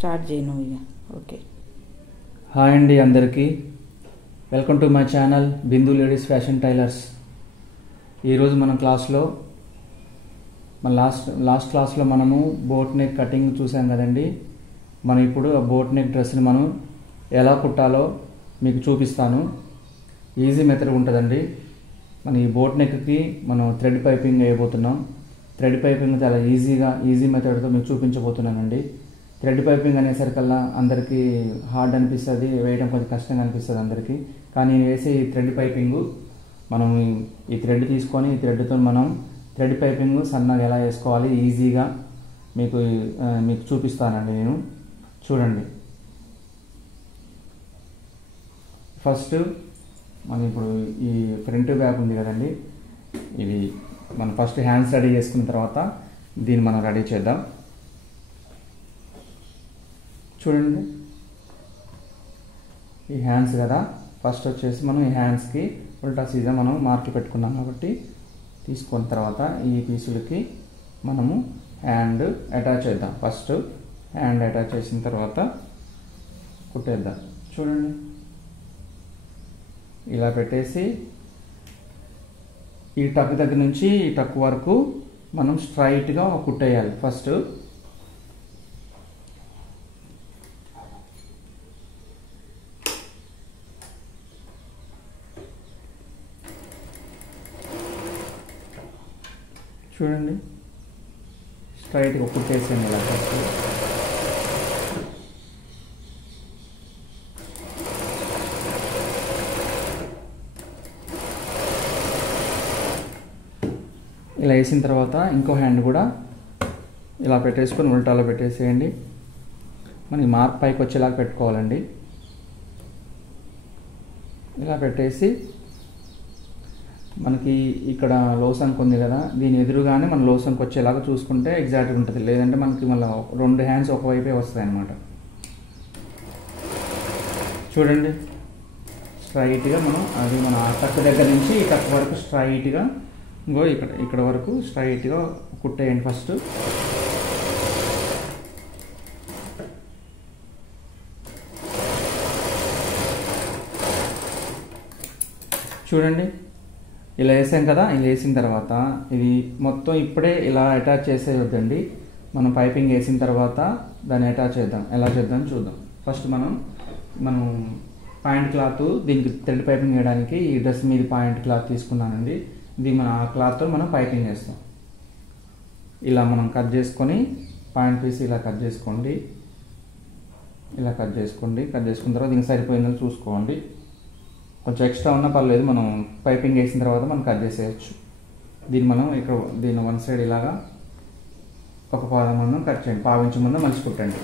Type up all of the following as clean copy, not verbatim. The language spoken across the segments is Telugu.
స్టార్ట్ చేయను ఇక. ఓకే, హాయ్ అండి అందరికీ. Welcome to my channel Bindu ladies fashion tailors. ఈరోజు మన క్లాస్లో లాస్ట్ క్లాస్లో మనము బోట్ నెక్ కటింగ్ చూసాం కదండి. మనం ఇప్పుడు ఆ బోట్ నెక్ డ్రెస్ని మనం ఎలా కుట్టాలో మీకు చూపిస్తాను. ఈజీ మెథడ్ ఉంటుందండి. మన ఈ బోట్ నెక్కి మనం థ్రెడ్ పైపింగ్ వేయబోతున్నాం. థ్రెడ్ పైపింగ్ చాలా ఈజీ మెథడ్తో మీకు చూపించబోతున్నానండి. థ్రెడ్ పైపింగ్ అనేసరికల్లా అందరికీ హార్డ్ అనిపిస్తుంది, వేయడం కొంచెం కష్టంగా అనిపిస్తుంది అందరికీ. కానీ నేను వేసే ఈ థ్రెడ్ పైపింగు, మనం ఈ థ్రెడ్ తీసుకొని ఈ థ్రెడ్తో మనం థ్రెడ్ పైపింగ్ సన్నగా ఎలా వేసుకోవాలి ఈజీగా మీకు చూపిస్తానండి నేను. చూడండి, ఫస్ట్ మనం ఇప్పుడు ఈ ఫ్రంట్ బ్యాక్ ఉంది కదండి, ఇది మనం ఫస్ట్ హ్యాండ్స్ రెడీ చేసుకున్న తర్వాత దీన్ని మనం రెడీ చేద్దాం. చూడండి, ఈ హ్యాండ్స్ కదా, ఫస్ట్ వచ్చేసి మనం ఈ హ్యాండ్స్కి ఉల్టా సీజా మనం మార్క్ పెట్టుకున్నాం కాబట్టి తీసుకున్న తర్వాత ఈ పీసులకి మనము హ్యాండ్ అటాచ్ చేద్దాం. ఫస్ట్ హ్యాండ్ అటాచ్ చేసిన తర్వాత కుట్టేద్దాం. చూడండి, ఇలా పెట్టేసి ఈ టక్ దగ్గర నుంచి ఈ టక్ వరకు మనం స్ట్రైట్గా కుట్టేయాలి. ఫస్ట్ చూడండి, స్ట్రైట్గా కుట్టేసాను ఇలా. ఫస్ట్ ఇలా వేసిన తర్వాత ఇంకో హ్యాండ్ కూడా ఇలా పెట్టేసుకొని ఉల్టాలో పెట్టేసేయండి. మనకి మార్క్ పైకి వచ్చేలాగా పెట్టుకోవాలండి. ఇలా పెట్టేసి మనకి ఇక్కడ లోసంక్ ఉంది కదా, దీని ఎదురుగానే మన లోసంక్ వచ్చేలాగా చూసుకుంటే ఎగ్జాక్ట్గా ఉంటుంది. లేదంటే మనకి మళ్ళీ రెండు హ్యాండ్స్ ఒకవైపే వస్తాయి అన్నమాట. చూడండి, స్ట్రైట్గా మనం అది మన టక్ దగ్గర నుంచి ఈ టక్ వరకు స్ట్రైట్గా ఇక్కడ వరకు స్ట్రైట్గా కుట్టేయండి. ఫస్ట్ చూడండి, ఇలా వేసాం కదా. ఇలా వేసిన తర్వాత ఇది మొత్తం ఇప్పుడే ఇలా అటాచ్ చేసేయొద్దండి. మనం పైపింగ్ వేసిన తర్వాత దాన్ని అటాచ్ చేద్దాం. ఎలా చేద్దాం చూద్దాం. ఫస్ట్ మనం పాయింట్ క్లాత్, దీనికి థ్రెడ్ పైపింగ్ వేయడానికి ఈ డ్రెస్ మీద పాయింట్ క్లాత్ తీసుకున్నానండి. ఇది మన ఆ క్లాత్తో మనం పైపింగ్ వేస్తాం. ఇలా మనం కట్ చేసుకొని పాయింట్ పీస్ ఇలా కట్ చేసుకోండి. ఇలా కట్ చేసుకోండి. కట్ చేసుకున్న తర్వాత దీనికి సరిపోయిందని చూసుకోండి. కొంచెం ఎక్స్ట్రా ఉన్నా పర్లేదు, మనం పైపింగ్ వేసిన తర్వాత మనం కట్ చేసేయచ్చు. దీన్ని వన్ సైడ్ ఇలాగా ఒక పాదం మందం కట్ చేయండి. పావించి మందం మలిచి కుట్టండి.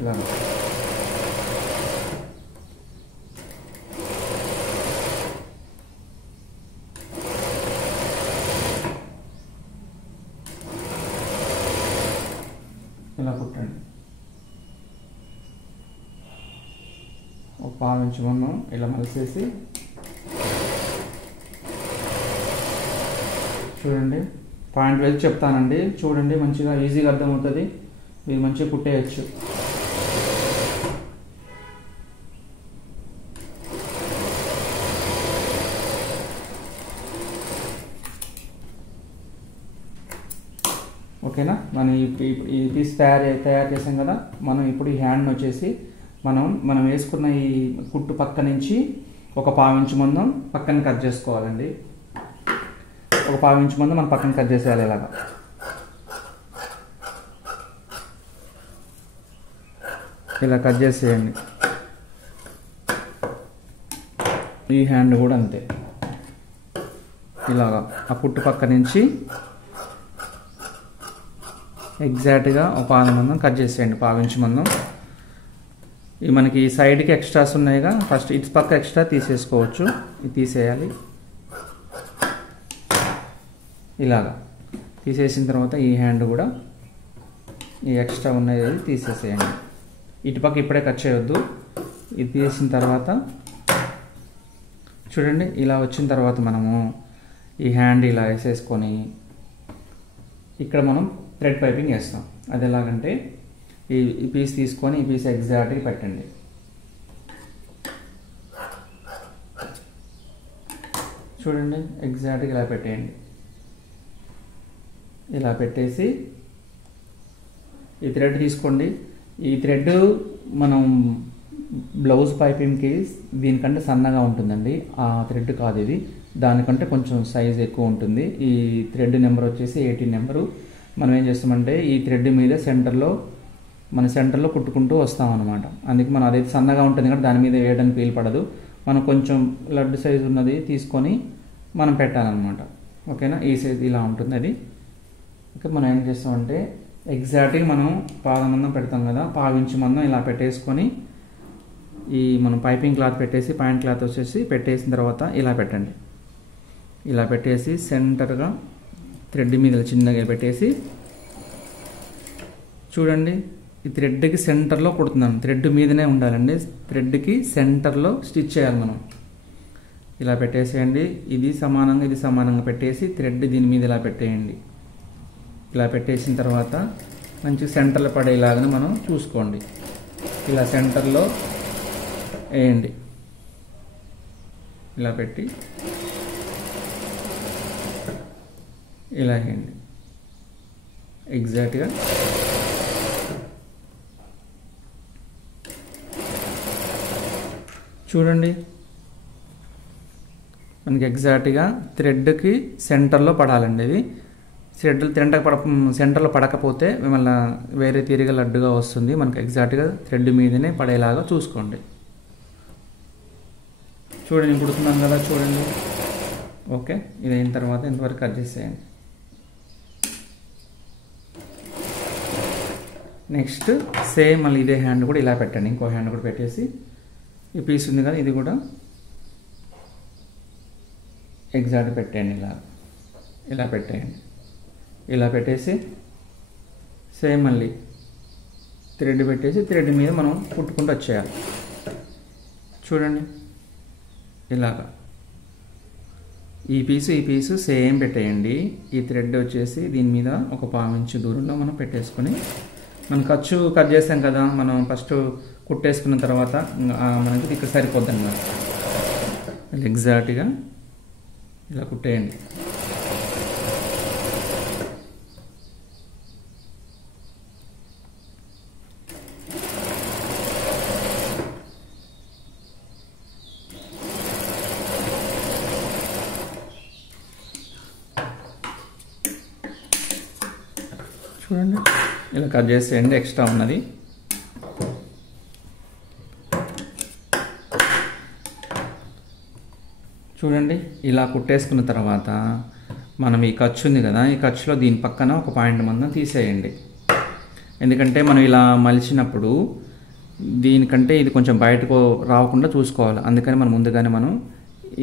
ఇలా ఇలా కుట్టండి. ఒక పావించి మనం ఇలా మలిసేసి చూడండి, పాయింట్ వేసి చెప్తానండి. చూడండి, మంచిగా ఈజీగా అర్థమవుతుంది. మీరు మంచిగా కుట్టేయచ్చు. ఓకేనా? మనం ఈ పీస్ తయారు చేసాం కదా. మనం ఇప్పుడు ఈ హ్యాండ్ వచ్చేసి మనం వేసుకున్న ఈ కుట్టు పక్క నుంచి ఒక పావించి మందం పక్కన కట్ చేసుకోవాలండి. ఒక పావించి మందం మనం పక్కన కట్ చేసేయాలి. ఇలాగా ఇలా కట్ చేసేయండి. ఈ హ్యాండ్ కూడా అంతే. ఇలాగా ఆ కుట్టు పక్క నుంచి ఎగ్జాక్ట్గా ఒక పాదం మందం కట్ చేసేయండి. పావించి మందం. ఇవి మనకి ఈ సైడ్కి ఎక్స్ట్రాస్ ఉన్నాయిగా, ఫస్ట్ ఇటు పక్క ఎక్స్ట్రా తీసేసుకోవచ్చు. ఇది తీసేయాలి. ఇలాగా తీసేసిన తర్వాత ఈ హ్యాండ్ కూడా ఈ ఎక్స్ట్రా ఉన్నది తీసేసేయండి. ఇటు పక్క ఇప్పుడే కట్ చేయొద్దు. ఇది తీసిన తర్వాత చూడండి, ఇలా వచ్చిన తర్వాత మనము ఈ హ్యాండ్ ఇలా వేసేసుకొని ఇక్కడ మనం థ్రెడ్ పైపింగ్ వేస్తాం. అది ఎలాగంటే ఈ పీస్ తీసుకొని ఈ పీస్ ఎగ్జాక్ట్గా పెట్టండి. చూడండి ఎగ్జాక్ట్గా ఇలా పెట్టేయండి. ఇలా పెట్టేసి ఈ థ్రెడ్ తీసుకోండి. ఈ థ్రెడ్ మనం బ్లౌజ్ పైపింగ్కి దీనికంటే సన్నగా ఉంటుందండి. ఆ థ్రెడ్ కాదు ఇది, దానికంటే కొంచెం సైజ్ ఎక్కువ ఉంటుంది. ఈ థ్రెడ్ నెంబర్ వచ్చేసి 18 నెంబరు. మనం ఏం చేస్తామంటే ఈ థ్రెడ్ మీద సెంటర్లో కుట్టుకుంటూ వస్తామన్నమాట. అందుకే మనం అదైతే సన్నగా ఉంటుంది కాబట్టి దాని మీద వేయడానికి వీలు పడదు. మనం కొంచెం లడ్డు సైజు ఉన్నది తీసుకొని మనం పెట్టాలన్నమాట. ఓకేనా, ఈ సైజ్ ఇలా ఉంటుంది అది. ఓకే, మనం ఏం చేస్తామంటే ఎగ్జాక్ట్గా మనం పాదమందం పెడతాం కదా, పావించి మందం ఇలా పెట్టేసుకొని ఈ మనం పైపింగ్ క్లాత్ పెట్టేసి పాయింట్ క్లాత్ వచ్చేసి పెట్టేసిన తర్వాత ఇలా పెట్టండి. ఇలా పెట్టేసి సెంటర్గా థ్రెడ్ మీద చిన్నగా పెట్టేసి చూడండి, ఈ థ్రెడ్కి సెంటర్లో కుడుతున్నాను. థ్రెడ్ మీదనే ఉండాలండి, థ్రెడ్కి సెంటర్లో స్టిచ్ చేయాలి మనం. ఇలా పెట్టేసేయండి. ఇది సమానంగా పెట్టేసి థ్రెడ్ దీని మీద ఇలా పెట్టేయండి. ఇలా పెట్టేసిన తర్వాత మంచి సెంటర్లో పడేలాగా మనం చూసుకోండి. ఇలా సెంటర్లో వేయండి. ఇలా పెట్టి ఇలా వేయండి ఎగ్జాక్ట్గా. చూడండి మనకి ఎగ్జాక్ట్గా థ్రెడ్కి సెంటర్లో పడాలండి. ఇది సెంటర్లో పడకపోతే మిమ్మల్ని వేరే తీరిగా లడ్డుగా వస్తుంది. మనకు ఎగ్జాక్ట్గా థ్రెడ్ మీదనే పడేలాగా చూసుకోండి. చూడండి నేను కుడుతున్నాను కదా, చూడండి. ఓకే, ఇది అయిన తర్వాత ఇంతవరకు కట్ చేసేయండి. నెక్స్ట్ సేమ్ మళ్ళీ ఇదే హ్యాండ్ కూడా ఇలా పెట్టండి. ఇంకో హ్యాండ్ కూడా పెట్టేసి ఈ పీస్ ఉంది కదా, ఇది కూడా ఎగ్జాక్ట్ పెట్టండి. ఇలా పెట్టేయండి. ఇలా పెట్టేసి సేమ్ మళ్ళీ థ్రెడ్ పెట్టేసి థ్రెడ్ మీద మనం కుట్టుకుంటూ వచ్చేయాలి. చూడండి ఇలాగా ఈ పీసు సేమ్ పెట్టేయండి. ఈ థ్రెడ్ వచ్చేసి దీని మీద ఒక 1/4 ఇంచు దూరంలో మనం పెట్టేసుకొని మనం ఖర్చు కట్ చేస్తాం కదా, మనం ఫస్ట్ కుట్టేసుకున్న తర్వాత మనకి ఇక్కడ సరిపోద్ది అన్నమాట. ఎగ్జాక్ట్గా ఇలా కుట్టేయండి. చూడండి ఇలా కట్ చేసేయండి ఎక్స్ట్రా ఉన్నది. చూడండి ఇలా కుట్టేసుకున్న తర్వాత మనం ఈ ఖర్చు ఉంది కదా, ఈ ఖర్చులో దీని పక్కన ఒక పాయింట్ మందం తీసేయండి. ఎందుకంటే మనం ఇలా మలిచినప్పుడు దీనికంటే ఇది కొంచెం బయటకు రాకుండా చూసుకోవాలి. అందుకని మనం ముందుగానే మనం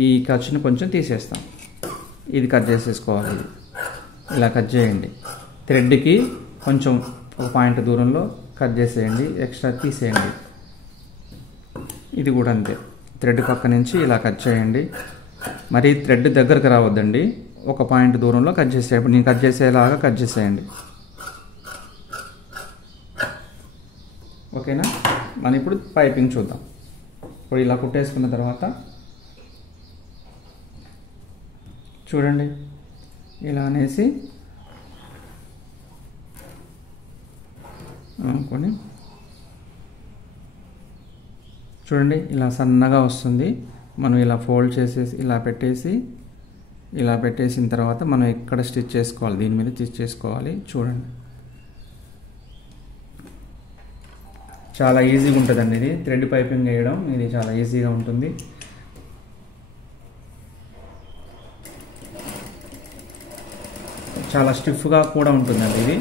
ఈ ఖర్చుని కొంచెం తీసేస్తాం. ఇది కట్ చేసేసుకోవాలి. ఇది ఇలా కట్ చేయండి. థ్రెడ్కి కొంచెం ఒక పాయింట్ దూరంలో కట్ చేసేయండి, ఎక్స్ట్రా తీసేయండి. ఇది కూడా అంతే, థ్రెడ్ పక్క నుంచి ఇలా కట్ చేయండి. మరి థ్రెడ్ దగ్గరకు రావద్దండి, ఒక పాయింట్ దూరంలో కట్ చేసేయండి. ఇప్పుడు నేను కట్ చేసేలాగా కట్ చేసేయండి. ఓకేనా, మనం ఇప్పుడు పైపింగ్ చూద్దాం. ఇప్పుడు ఇలా కుట్టేసుకున్న తర్వాత చూడండి ఇలా అనేసి అనుకొని చూడండి ఇలా సన్నగా వస్తుంది. మనం ఇలా ఫోల్డ్ చేసేసి ఇలా పెట్టేసిన తర్వాత మనం ఎక్కడ స్టిచ్ చేసుకోవాలి, దీని మీద స్టిచ్ చేసుకోవాలి. చూడండి చాలా ఈజీగా ఉంటుందండి ఇది. థ్రెడ్ పైపింగ్ వేయడం ఇది చాలా ఈజీగా ఉంటుంది. చాలా స్టిఫ్గా కూడా ఉంటుందండి ఇది.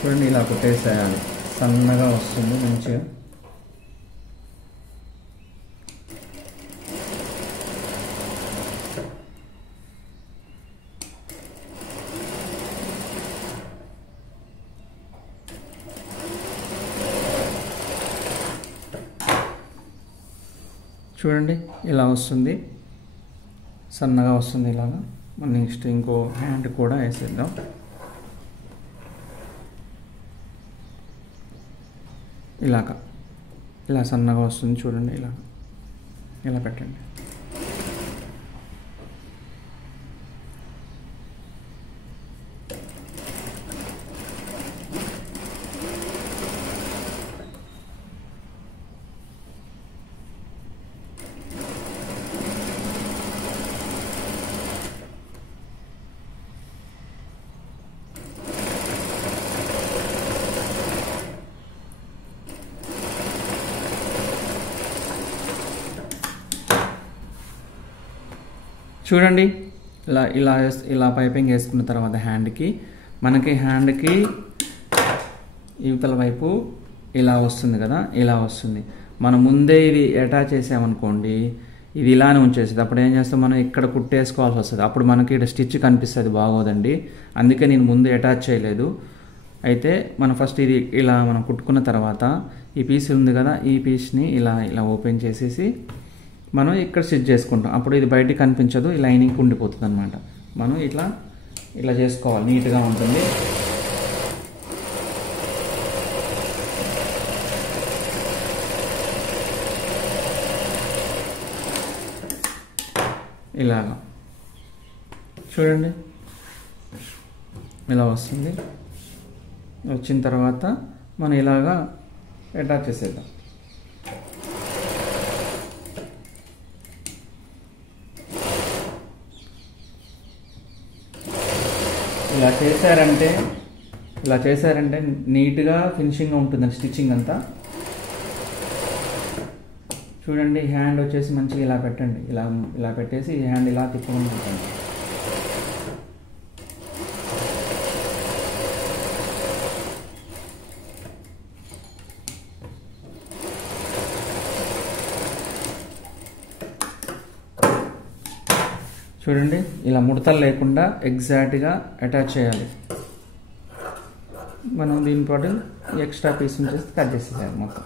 చూడండి ఇలా కుట్టేసేయాలి, సన్నగా వస్తుంది మంచిగా. చూడండి ఇలా వస్తుంది, సన్నగా వస్తుంది ఇలాగా. నెక్స్ట్ ఇంకో హ్యాండ్ కూడా వేసేద్దాం. ఇలా సన్నగా వస్తుంది చూడండి. ఇలా పెట్టండి. చూడండి ఇలా పైపింగ్ వేసుకున్న తర్వాత మనకి హ్యాండ్కి ఇవతల వైపు ఇలా వస్తుంది కదా, ఇలా వస్తుంది. మనం ముందే ఇది అటాచ్ చేసామనుకోండి, ఇది ఇలానే ఉంచేస్తుంది. అప్పుడు ఏం చేస్తాం, మనం ఇక్కడ కుట్టేసుకోవాల్సి వస్తుంది. అప్పుడు మనకి ఇక్కడ స్టిచ్ కనిపిస్తుంది, బాగోదండి. అందుకే నేను ముందు అటాచ్ చేయలేదు. అయితే మనం ఫస్ట్ ఇది ఇలా మనం కుట్టుకున్న తర్వాత ఈ పీస్ ఉంది కదా, ఈ పీస్ని ఇలా ఓపెన్ చేసేసి మనం ఇక్కడ స్టిచ్ చేసుకుంటాం. అప్పుడు ఇది బయటికి కనిపించదు, ఈ లైనింగ్ ఉండిపోతుంది అనమాట. మనం ఇలా చేసుకోవాలి, నీట్గా ఉంటుంది. ఇలాగా చూడండి, ఇలా వస్తుంది. వచ్చిన తర్వాత మనం ఇలాగా అటాచ్ చేసేద్దాం. ఇలా చేశారంటే నీట్గా ఫినిషింగ్గా ఉంటుందండి స్టిచ్చింగ్ అంతా. చూడండి, హ్యాండ్ వచ్చేసి మంచిగా ఇలా పెట్టండి. ఇలా పెట్టేసి హ్యాండ్ ఇలా తిప్పుకుంటూ ఉంటుంది. చూడండి, ఇలా ముడతలు లేకుండా ఎగ్జాక్ట్గా అటాచ్ చేయాలి. మనం దీనిపాటు ఎక్స్ట్రా పీస్ ఉంచేసి కట్ చేసేయాలి మొత్తం.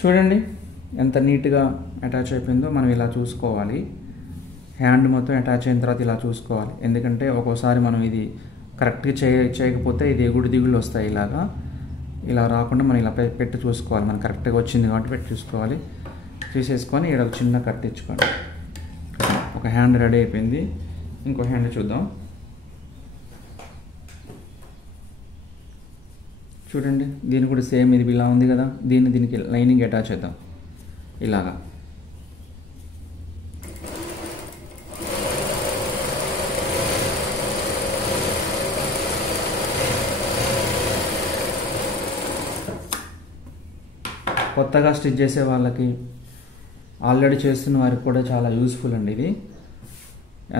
చూడండి ఎంత నీట్గా అటాచ్ అయిపోయిందో. మనం ఇలా చూసుకోవాలి, హ్యాండ్ మొత్తం అటాచ్ అయిన తర్వాత ఇలా చూసుకోవాలి. ఎందుకంటే ఒక్కోసారి మనం ఇది కరెక్ట్గా చేయకపోతే ఇది ఎగుడు దిగులు వస్తాయి. ఇలా రాకుండా మనం ఇలా పెట్టి చూసుకోవాలి. మనం కరెక్ట్గా వచ్చింది కాబట్టి పెట్టి చూసుకోవాలి. తీసేసుకొని ఇక్కడ ఒక చిన్న కట్ ఇచ్చుకోండి. ఒక హ్యాండ్ రెడీ అయిపోయింది. ఇంకో హ్యాండ్ చూద్దాం. చూడండి, దీని కూడా సేమ్ ఇది ఇలా ఉంది కదా, దీనికి లైనింగ్ అటాచ్ చేద్దాం ఇలాగా. కొత్తగా స్టిచ్ చేసే వాళ్ళకి, ఆల్రెడీ చేస్తున్న వారికి కూడా చాలా యూస్ఫుల్ అండి ఇది.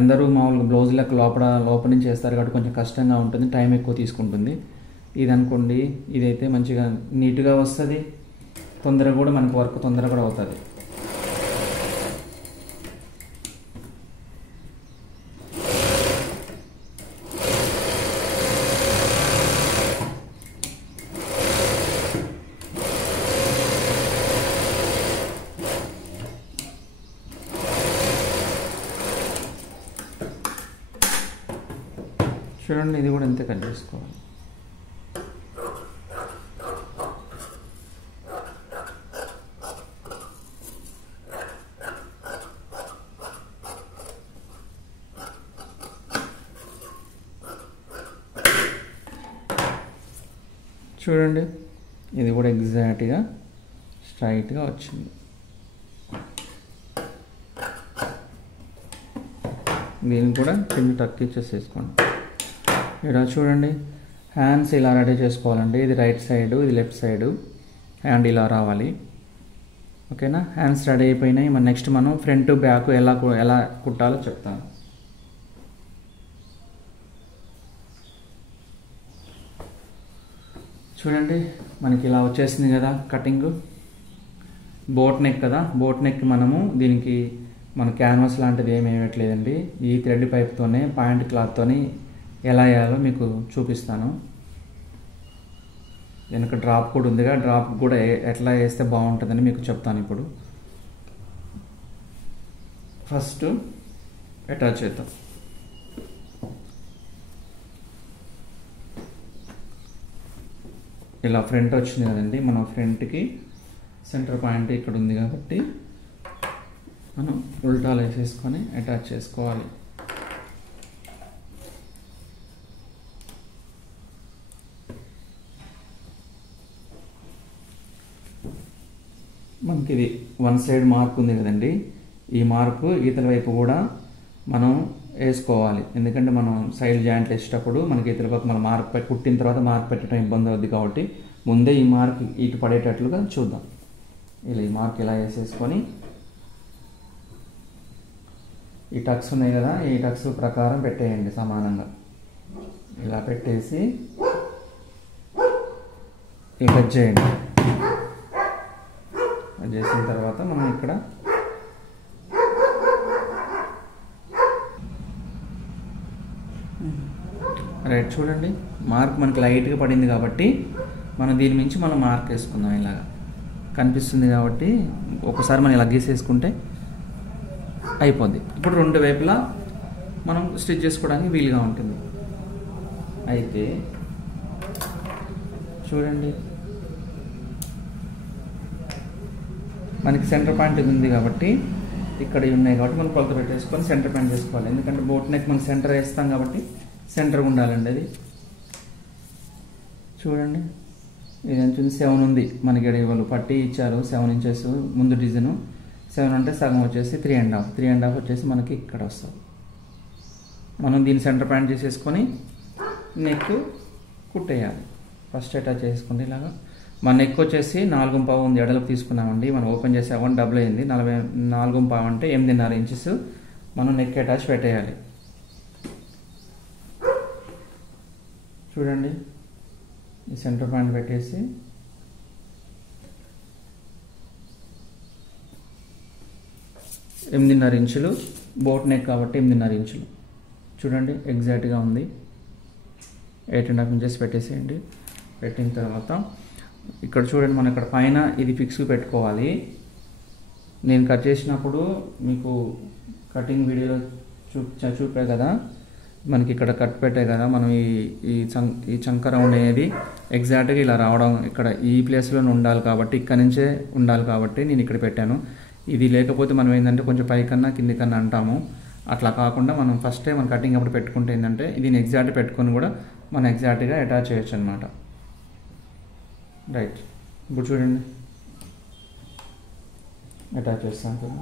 అందరూ మామూలుగా బ్లౌజులకు లోపల నుంచి చేస్తారు కాబట్టి కొంచెం కష్టంగా ఉంటుంది, టైం ఎక్కువ తీసుకుంటుంది. ఇది అనుకోండి, ఇదైతే మంచిగా నీట్గా వస్తుంది, తొందరగా కూడా మనకు వర్క్ తొందరగా కూడా అవుతుంది. చూడండి, ఇది కూడా అంతే కట్ చేసుకోవాలి. చూడండి, ఇది కూడా ఎగ్జాక్ట్గా స్ట్రైట్గా వచ్చింది. దీన్ని కూడా చిన్న టక్ ఇచ్చేసేసుకోండి. ఇక్కడ చూడండి, హ్యాండ్స్ ఇలా రెడీ చేసుకోవాలండి. ఇది రైట్ సైడు, ఇది లెఫ్ట్ సైడు, హ్యాండ్ ఇలా రావాలి. ఓకేనా, హ్యాండ్స్ రెడీ అయిపోయినాయి. నెక్స్ట్ మనం ఫ్రంట్ బ్యాక్ ఎలా కుట్టాలో చెప్తాను. చూడండి, మనకి ఇలా వచ్చేసింది కదా కటింగ్. బోట్ నెక్ కదా, బోట్ నెక్ మనము దీనికి మన క్యాన్వాస్ లాంటిది ఏమి వేయట్లేదండి. ఈ థ్రెడ్ పైప్తోనే, పాయింట్ క్లాత్తోని ఎలా వేయాలో మీకు చూపిస్తాను. వెనక డ్రాప్ కూడా ఉందిగా, డ్రాప్ కూడా ఎట్లా వేస్తే బాగుంటుందని మీకు చెప్తాను ఇప్పుడు. ఫస్ట్ అటాచ్ చేద్దాం. ఇలా ఫ్రంట్ వచ్చింది కదండి, మన ఫ్రంట్కి సెంటర్ పాయింట్ ఇక్కడ ఉంది కాబట్టి మనం ఉల్టాలు వేసేసుకొని అటాచ్ చేసుకోవాలి. మనకి ఇది వన్ సైడ్ మార్క్ ఉంది కదండి, ఈ మార్కు ఈతల వైపు కూడా మనం వేసుకోవాలి. ఎందుకంటే మనం సైడ్ జాయింట్లు వేసేటప్పుడు మనకి ఈతల వైపు మనం మార్క్ కుట్టిన తర్వాత మార్క్ పెట్టడం ఇబ్బంది అవుద్ది కాబట్టి ముందే ఈ మార్క్ ఇటు పడేటట్లుగా చూద్దాం. ఇలా ఈ మార్క్ ఇలా వేసేసుకొని ఈ టక్స్ ఉన్నాయి కదా, ఈ టక్స్ ప్రకారం పెట్టేయండి సమానంగా. ఇలా పెట్టేసి ఇలా కట్ చేయండి. కట్ చేసిన తర్వాత మనం ఇక్కడ రైట్ చూడండి, మార్క్ మనకి లైట్గా పడింది కాబట్టి మనం దీని మించి మనం మార్క్ వేసుకుందాం. ఇలాగా కనిపిస్తుంది కాబట్టి ఒకసారి మనం ఇలా గీసేసుకుంటే అయిపోద్ది. ఇప్పుడు రెండు వైపులా మనం స్టిచ్ చేసుకోవడానికి వీలుగా ఉంటుంది. అయితే చూడండి, మనకి సెంటర్ పాయింట్ ఇది ఉంది కాబట్టి ఇక్కడ ఉన్నాయి కాబట్టి మనం కొలత పెట్టేసుకొని సెంటర్ పాయింట్ చేసుకోవాలి. ఎందుకంటే బోట్ నెక్ మనం సెంటర్ వేస్తాం కాబట్టి సెంటర్ ఉండాలండి. అది చూడండి, ఇది ఎంత 7 ఉంది మనకి. వాళ్ళు పట్టి ఇచ్చారు 7 ఇంచెస్ ముందు డిజైన్. 7 అంటే సగం వచ్చేసి 3.5, 3.5 వచ్చేసి మనకి ఇక్కడ వస్తుంది. మనం దీన్ని సెంటర్ పాయింట్ చేసేసుకొని నెక్ కుట్టేయాలి. ఫస్ట్ అటాచ్ చేసుకుంటే ఇలాగా మన నెక్ వచ్చేసి 4.5 ఉంది, ఎడలకు తీసుకున్నామండి. మనం ఓపెన్ చేసామని డబుల్ అయింది. 4.5 అంటే 8.5 ఇంచెస్ మనం నెక్ అటాచ్ పెట్టేయాలి. చూడండి, ఈ సెంటర్ పాయింట్ పెట్టేసి ఎనిమిదిన్నర ఇంచులు బోట్ నెక్ కాబట్టి 8.5 ఇంచులు చూడండి ఎగ్జాక్ట్గా ఉంది. 8.5 ఇంచెస్ పెట్టేసేయండి. పెట్టిన తర్వాత ఇక్కడ చూడండి, మనం ఇక్కడ పైన ఇది ఫిక్స్ పెట్టుకోవాలి. నేను కట్ చేసినప్పుడు మీకు కటింగ్ వీడియోలో చూపే కదా, మనకి ఇక్కడ కట్ పెట్టే కదా, మనం ఈ చంక రౌండ్ అనేది ఎగ్జాక్ట్గా ఇలా రావడం ఇక్కడ ఈ ప్లేస్లోనే ఉండాలి కాబట్టి, ఇక్కడ నుంచే ఉండాలి కాబట్టి నేను ఇక్కడ పెట్టాను. ఇది లేకపోతే మనం ఏంటంటే కొంచెం పైకన్నా కింది కన్నా అంటాము. అట్లా కాకుండా మనం ఫస్టే మనం కటింగ్ అప్పుడు పెట్టుకుంటే ఏంటంటే దీన్ని ఎగ్జాక్ట్ పెట్టుకొని కూడా మనం ఎగ్జాక్ట్గా అటాచ్ చేయొచ్చు అనమాట. రైట్, ఇప్పుడు చూడండి అటాచ్ చేస్తాను కదా.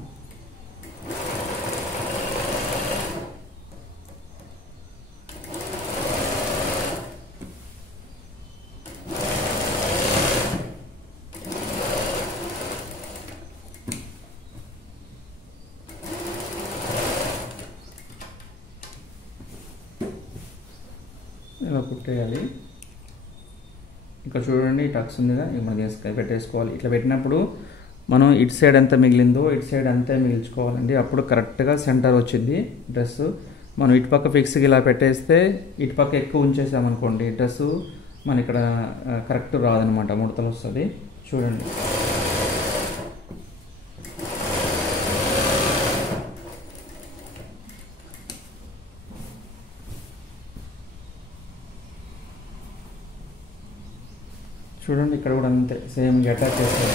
ఇలా కుట్టేయాలి. ఇక్కడ చూడండి టక్స్ ఉందిగా, ఇక మనం పెట్టేసుకోవాలి. ఇట్లా పెట్టినప్పుడు మనం ఇటు సైడ్ ఎంత మిగిలిందో ఇటు సైడ్ అంతే మిగిల్చుకోవాలండి. అప్పుడు కరెక్ట్గా సెంటర్ వచ్చింది డ్రెస్. మనం ఇటు పక్క ఫిక్స్గా ఇలా పెట్టేస్తే ఇటు పక్క ఎక్కువ ఉంచేసామనుకోండి డ్రెస్ మన ఇక్కడ కరెక్ట్ రాదనమాట, ముడతలు వస్తుంది. చూడండి, చూడండి ఇక్కడ కూడా అంతే సేమ్ అటాచ్ చేస్తాను.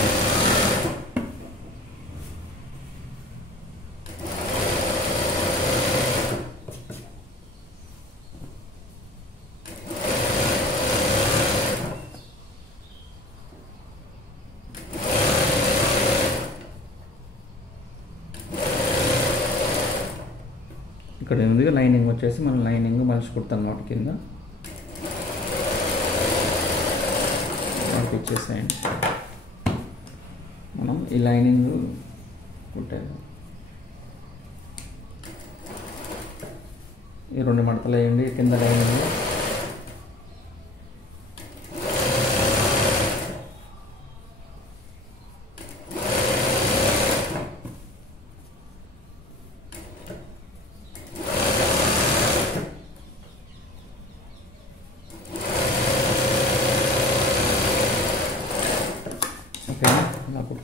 ఇక్కడ ఉంది లైనింగ్ వచ్చేసి మనం లైనింగ్ మలిచి కుడతాం కాబట్టి కింద ఇచ్చేసేయండి. మనం ఈ లైనింగ్ కుట్టాము. ఈ 2 మడతలు వేయండి కింద లైనింగ్.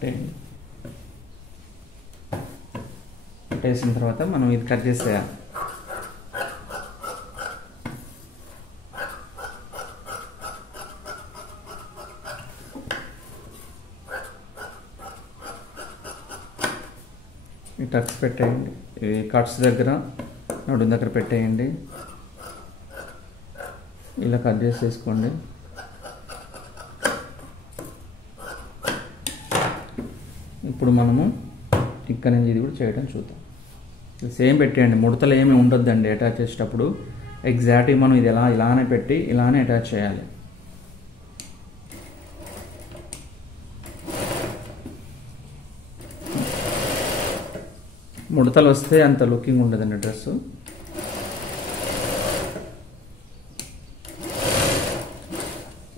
పెట్టేయండి. పెట్టేసిన తర్వాత మనం ఇది కట్ చేసేయాలి. ఈ టక్స్ పెట్టేయండి. ఈ కట్స్ దగ్గర నడుం దగ్గర పెట్టేయండి. ఇలా కట్ చేసేసుకోండి. ఇప్పుడు మనము ఇక్కడ నుంచి ఇది కూడా చేయడం చూద్దాం. సేమ్ పెట్టేయండి, ముడతలు ఏమి ఉండొద్దండి అటాచ్ చేసేటప్పుడు. ఎగ్జాక్ట్గా మనం ఇది ఇలానే పెట్టి ఇలానే అటాచ్ చేయాలి. ముడతలు వస్తే అంత లుకింగ్ ఉండదండి డ్రెస్.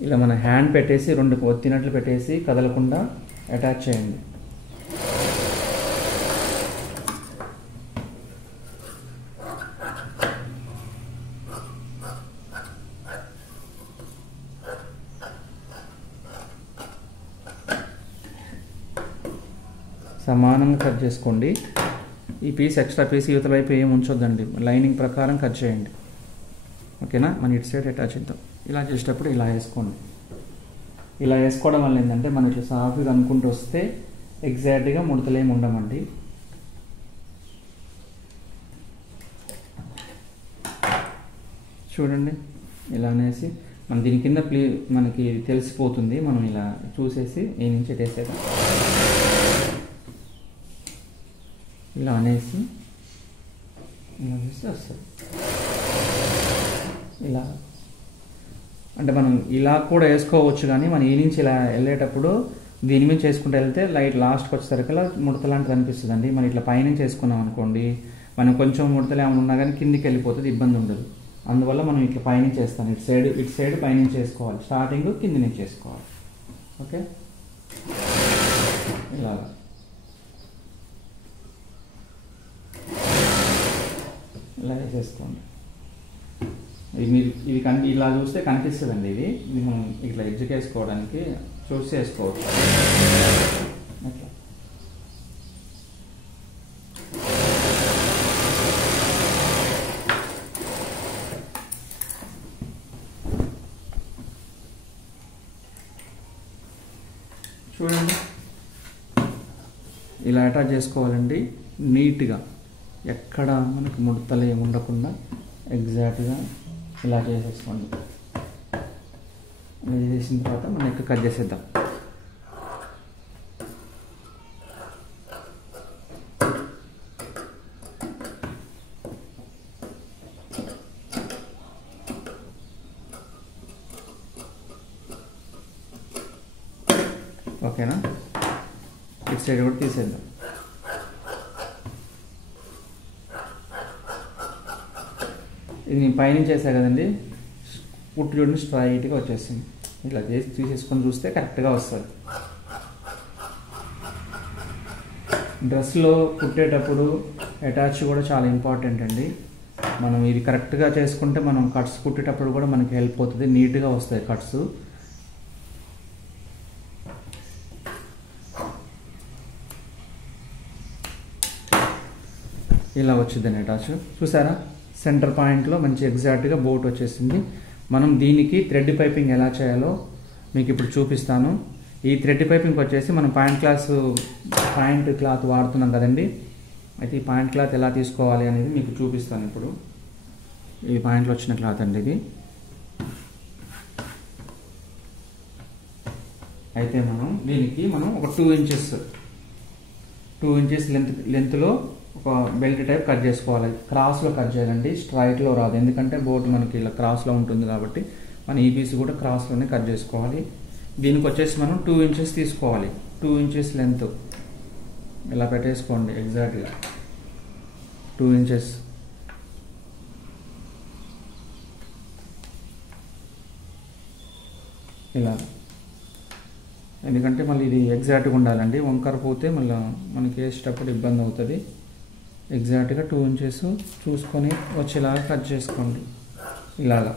ఇలా మన హ్యాండ్ పెట్టేసి రెండు ఒత్తినట్లు పెట్టేసి కదలకుండా అటాచ్ చేయండి. సమానంగా కట్ చేసుకోండి. ఈ పీస్ ఎక్స్ట్రా పీస్ యువతల వైపు ఏం ఉంచొద్దండి, లైనింగ్ ప్రకారం కట్ చేయండి. ఓకేనా? మన ఇటు సైడ్ అటాచ్ చేద్దాం. ఇలా చేసేటప్పుడు ఇలా వేసుకోండి. ఇలా వేసుకోవడం వల్ల ఏంటంటే మనం ఇట్లా సాఫ్ట్గా అనుకుంటూ వస్తే ఎగ్జాక్ట్గా ముడతలు ఏమి ఉండమండి. చూడండి, ఇలా అనేసి మన దీని కింద మనకి తెలిసిపోతుంది. మనం ఇలా చూసేసి ఈ నుంచి వేసేద్దాం. ఇలా అనేసి ఇలా వేస్తే వస్తుంది. ఇలా అంటే మనం ఇలా కూడా వేసుకోవచ్చు, కానీ మనం ఈ నుంచి ఇలా వెళ్ళేటప్పుడు దీని మీద చేసుకుంటూ వెళ్తే లైట్ లాస్ట్కి వచ్చేసరికల్లా ముడత లాంటిది అనిపిస్తుంది అండి. మనం ఇట్లా పైనుంచి వేసుకున్నాం అనుకోండి, మనం కొంచెం ముడతలు ఏమైనా ఉన్నా కానీ కిందికి వెళ్ళిపోతుంది, ఇబ్బంది ఉండదు. అందువల్ల మనం ఇట్లా పైనుంచి వేస్తాం. ఇటు సైడ్ పైనుంచి వేసుకోవాలి. స్టార్టింగ్ కింది నుంచి వేసుకోవాలి. ఓకే, ఇలాగా ఇలా వేసేసుకోండి. ఇది ఇలా చూస్తే కనిపిస్తుందండి. ఇది మనం ఇట్లా ఎడ్జ్కి వేసుకోవడానికి చూసి వేసుకోవచ్చు. అట్లా చూడండి, ఇలా అటాచ్ చేసుకోవాలండి నీట్గా. ఎక్కడ మనకు ముడతలు ఏమి ఉండకుండా ఎగ్జాక్ట్గా ఇలా చేసేసుకోండి. ఇలా చేసిన తర్వాత మనం ఎక్కువ కట్ చేసేద్దాం. ఓకేనా? ఇటు సైడ్ కూడా తీసేద్దాం. ఇది నేను పైనుంచి చేసా కదండి, కుట్టు చూడండి స్ట్రైట్గా వచ్చేసింది. ఇలా చేసి తీసేసుకొని చూస్తే కరెక్ట్గా వస్తుంది. డ్రెస్లో కుట్టేటప్పుడు అటాచ్ కూడా చాలా ఇంపార్టెంట్ అండి. మనం ఇది కరెక్ట్గా చేసుకుంటే మనం కట్స్ కుట్టేటప్పుడు కూడా మనకి హెల్ప్ అవుతుంది, నీట్గా వస్తాయి కట్స్. ఇలా వచ్చిందని అటాచ్ చూసారా? సెంటర్ పాయింట్లో మంచి ఎగ్జాక్ట్గా బోట్ వచ్చేసింది. మనం దీనికి థ్రెడ్ పైపింగ్ ఎలా చేయాలో మీకు ఇప్పుడు చూపిస్తాను. ఈ థ్రెడ్ పైపింగ్ వచ్చేసి మనం పాయింట్ క్లాత్ వాడుతున్నాం కదండి. అయితే ఈ పాయింట్ క్లాత్ ఎలా తీసుకోవాలి అనేది మీకు చూపిస్తాను ఇప్పుడు. ఈ పాయింట్లో వచ్చిన క్లాత్ అండి ఇది. అయితే దీనికి ఒక 2 ఇంచెస్ లెంత్లో ఒక బెల్ట్ టైప్ కట్ చేసుకోవాలి. క్రాస్లో కట్ చేయాలండి, స్ట్రైట్లో రాదు. ఎందుకంటే బోట్ మనకి ఇలా క్రాస్లో ఉంటుంది కాబట్టి మన ఈ పీస్ కూడా క్రాస్లోనే కట్ చేసుకోవాలి. దీనికి వచ్చేసి మనం 2 ఇంచెస్ తీసుకోవాలి. 2 ఇంచెస్ లెంత్ ఇలా పెట్టేసుకోండి. ఎగ్జాక్ట్గా 2 ఇంచెస్. ఇలా, ఎందుకంటే మళ్ళీ ఇది ఎగ్జాక్ట్గా ఉండాలండి. వంకర పోతే మళ్ళీ మనకి వేసేటప్పుడు ఇబ్బంది అవుతుంది. ఎగ్జాక్ట్గా 2 ఇంచెస్ చూసుకొని వచ్చేలాగా కట్ చేసుకోండి. ఇలాగా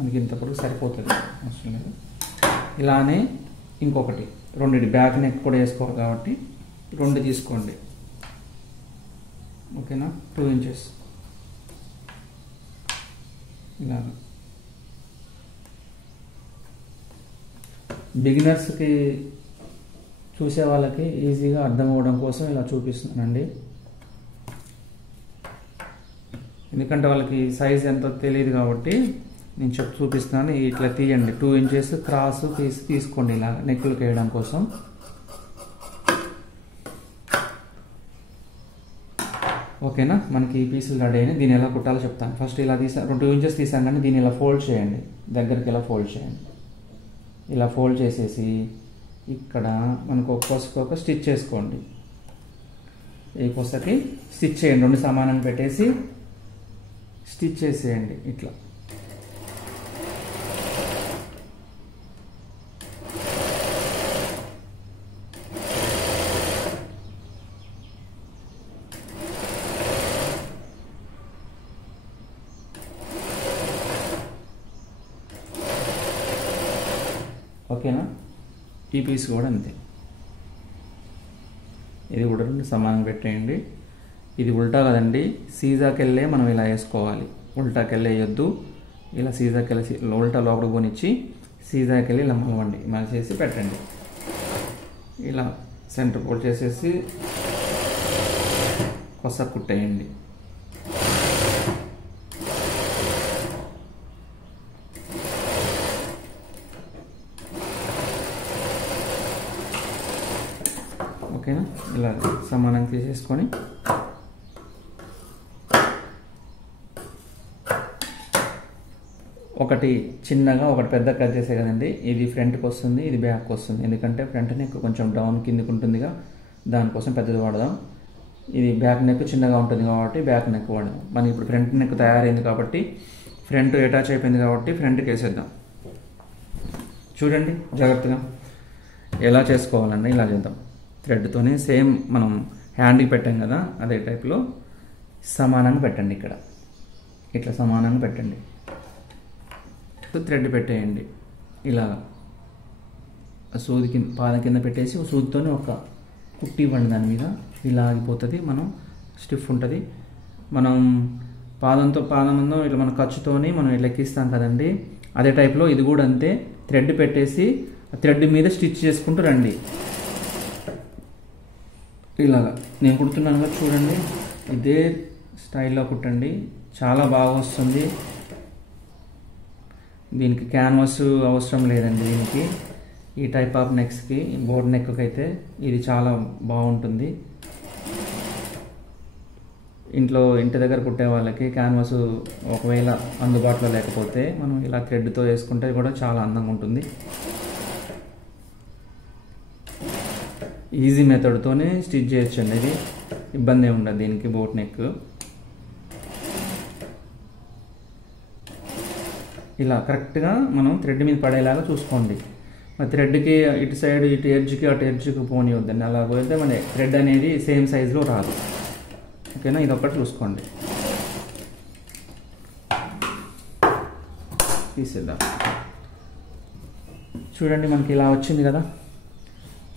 మనకి ఇంతప్పుడు సరిపోతుంది, అవసరం లేదు. ఇలానే ఇంకొకటి 2 బ్యాక్ నెక్ కూడా వేసుకోవాలి కాబట్టి 2 తీసుకోండి. ఓకేనా, 2 ఇంచెస్ ఇలాగ. బిగినర్స్కి చూసే వాళ్ళకి ఈజీగా అర్థం అవ్వడం కోసం ఇలా చూపిస్తున్నానండి. ఎందుకంటే వాళ్ళకి సైజ్ ఎంతో తెలియదు కాబట్టి నేను చూపిస్తున్నాను. ఇట్లా తీయండి, 2 ఇంచెస్ క్రాస్ తీసుకోండి ఇలా నెక్కులకు వేయడం కోసం. ఓకేనా, మనకి ఈ పీసులు రెడీ అయినాయి. దీన్ని ఎలా కుట్టాలో చెప్తాను. ఫస్ట్ ఇలా 2 ఇంచెస్ తీసాం కానీ దీన్ని ఇలా ఫోల్డ్ చేయండి, దగ్గరికి ఇలా ఫోల్డ్ చేయండి. ఇలా ఫోల్డ్ చేసేసి ఇక్కడ మనకు ఒక స్టిచ్ చేసుకోండి. ఈ కొసకి స్టిచ్ చేయండి, 2 సమానంగా పెట్టేసి స్టిచ్ చేసేయండి ఇట్లా. ఓకేనా, ఈ పీస్ కూడా అంతే. ఇది కూడా 2 సమానంగా పెట్టేయండి. ఇది ఉల్టా కదండి, సీజాకెళ్ళే మనం ఇలా వేసుకోవాలి. ఉల్టాకెళ్ళే వేయొద్దు, ఇలా సీజాకెళ్ళి ఉల్టా లోపల పోనిచ్చి సీజాకెళ్ళి ఇలా మలవండి, మలిచేసి పెట్టండి. ఇలా సెంటర్ ఫోల్డ్ చేసేసి కొస కుట్టేయండి. ఓకేనా, ఇలా సమానంగా తీసేసుకొని ఒకటి చిన్నగా ఒకటి పెద్ద కట్ చేసే కదండి. ఇది ఫ్రంట్కి వస్తుంది, ఇది బ్యాక్కి వస్తుంది. ఎందుకంటే ఫ్రంట్ నెక్ కొంచెం డౌన్ కిందికి ఉంటుందిగా, దానికోసం పెద్దది వాడదాం. ఇది బ్యాక్ నెక్ చిన్నగా ఉంటుంది కాబట్టి బ్యాక్ నెక్ వాడదాం. మనకి ఇప్పుడు ఫ్రంట్ నెక్ తయారైంది కాబట్టి, ఫ్రంట్ అటాచ్ అయిపోయింది కాబట్టి ఫ్రంట్కి వేసేద్దాం. చూడండి జాగ్రత్తగా ఎలా చేసుకోవాలండి. ఇలా చేద్దాం, థ్రెడ్తోనే సేమ్ మనం హ్యాండ్కి పెట్టాం కదా అదే టైప్లో సమానంగా పెట్టండి. ఇక్కడ ఇట్లా సమానంగా పెట్టండి, థ్రెడ్ పెట్టేయండి. ఇలా సూది కింద పాదం కింద పెట్టేసి సూదితోనే ఒక కుట్టి ఇవ్వండి దాని మీద. ఇలా ఆగిపోతుంది, మనం స్టిఫ్ ఉంటుంది. మనం పాదం ఇట్లా మన ఖర్చుతోని మనం ఇట్లా ఎక్కిస్తాం కదండి, అదే టైప్లో ఇది కూడా అంతే. థ్రెడ్ పెట్టేసి థ్రెడ్ మీద స్టిచ్ చేసుకుంటూ రండి. ఇలాగా నేను కుడుతున్నాను కదా చూడండి, ఇదే స్టైల్లో కుట్టండి, చాలా బాగా వస్తుంది. దీనికి క్యాన్వాస్ అవసరం లేదండి. దీనికి ఈ టైప్ ఆఫ్ నెక్స్కి, బోర్డ్ నెక్కి అయితే ఇది చాలా బాగుంటుంది. ఇంటి దగ్గర కుట్టే వాళ్ళకి క్యాన్వాస్ ఒకవేళ అందుబాటులో లేకపోతే మనం ఇలా థ్రెడ్తో వేసుకుంటే కూడా చాలా అందంగా ఉంటుంది. ఈజీ మెథడ్తోనే స్టిచ్ చేయొచ్చండి, ఇది ఇబ్బంది ఏమి ఉండదు దీనికి. బోట్ నెక్ ఇలా కరెక్ట్గా మనం థ్రెడ్ మీద పడేలాగా చూసుకోండి. మరి థ్రెడ్కి ఇటు సైడ్ ఇటు ఎడ్జ్కి అటు ఎడ్జ్కి పోనివద్దండి. అలా పోతే మన థ్రెడ్ అనేది సేమ్ సైజులో రాదు. ఓకేనా, ఇది ఒకటి చూసుకోండి. తీసేద్దాం. చూడండి మనకి ఇలా వచ్చింది కదా.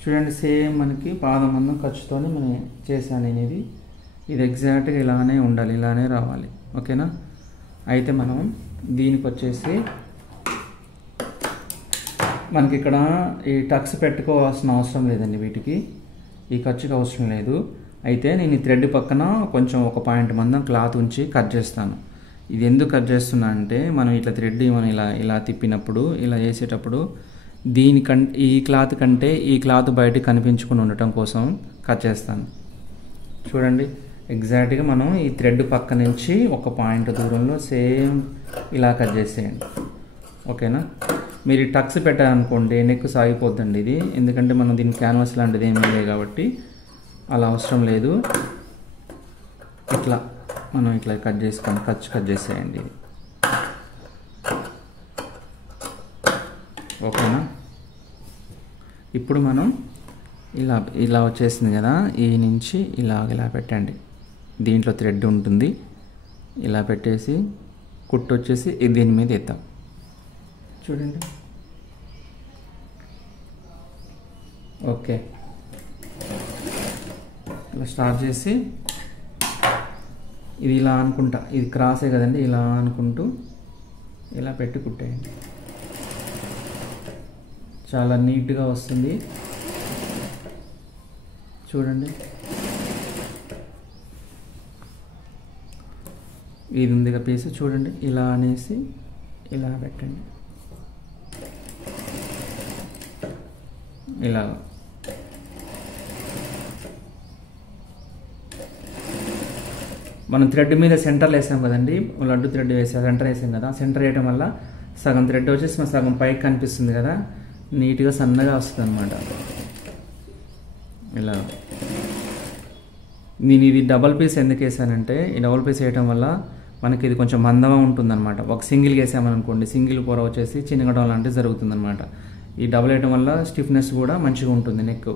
చూడండి సేమ్ మనకి పాదం మందం ఖర్చుతోనే మనం చేశాను అనేది. ఇది ఎగ్జాక్ట్గా ఇలానే ఉండాలి, ఇలానే రావాలి. ఓకేనా, అయితే మనం దీనికి వచ్చేసి మనకి ఇక్కడ ఈ టక్స్ పెట్టుకోవాల్సిన అవసరం లేదండి. వీటికి ఈ ఖర్చుకి అవసరం లేదు. అయితే నేను ఈ థ్రెడ్ పక్కన కొంచెం ఒక పాయింట్ మందం క్లాత్ ఉంచి కట్ చేస్తాను. ఇది ఎందుకు కట్ చేస్తున్నా అంటే మనం ఇట్లా థ్రెడ్ మనం ఇలా తిప్పినప్పుడు ఇలా వేసేటప్పుడు ఈ క్లాత్ కంటే ఈ క్లాత్ బయటకు కనిపించుకుని ఉండటం కోసం కట్ చేస్తాను. చూడండి ఎగ్జాక్ట్గా మనం ఈ థ్రెడ్ పక్క నుంచి ఒక పాయింట్ దూరంలో సేమ్ ఇలా కట్ చేసేయండి. ఓకేనా, మీరు టక్స్ పెట్టారనుకోండి నెక్ సాగిపోద్దండి ఇది. ఎందుకంటే మనం దీనికి క్యాన్వాస్ లాంటిది ఏమీ లేదు కాబట్టి అలా అవసరం లేదు. ఇట్లా మనం ఇట్లా కట్ చేసుకొని కట్ చేసేయండి. ఓకేనా, ఇప్పుడు మనం ఇలా వచ్చేసింది కదా, ఈ నుంచి ఇలా పెట్టండి. దీంట్లో థ్రెడ్ ఉంటుంది, ఇలా పెట్టేసి కుట్టు వచ్చేసి దీని మీద ఎత్తాం. చూడండి. ఓకే, ఇలా స్టార్ట్ చేసి ఇది ఇలా అనుకుంటా, ఇది క్రాసే కదండి, ఇలా అనుకుంటూ ఇలా పెట్టి కుట్టేయండి. చాలా నీట్గా వస్తుంది. చూడండి, ఇది ఉందిగా పీస్, చూడండి ఇలా అనేసి ఇలా పెట్టండి. ఇలా మనం థ్రెడ్ మీద సెంటర్లో వేసాం కదండి, లడ్డు థ్రెడ్ వేసాం, సెంటర్ వేసాం కదా. సెంటర్ వేయడం వల్ల సగం థ్రెడ్ వచ్చేసి సగం పైకి కనిపిస్తుంది కదా, నీట్గా సన్నగా వస్తుంది అనమాట. ఇలా నేను ఇది డబల్ పీస్ ఎందుకు వేసానంటే, ఈ డబల్ పీస్ వేయడం వల్ల మనకి ఇది కొంచెం మందంగా ఉంటుందన్నమాట. ఒక సింగిల్ వేసామనుకోండి, సింగిల్ పొర వచ్చేసి చిన్నగడం లాంటివి జరుగుతుందన్నమాట. ఈ డబల్ వేయడం వల్ల స్టిఫ్నెస్ కూడా మంచిగా ఉంటుంది నెక్.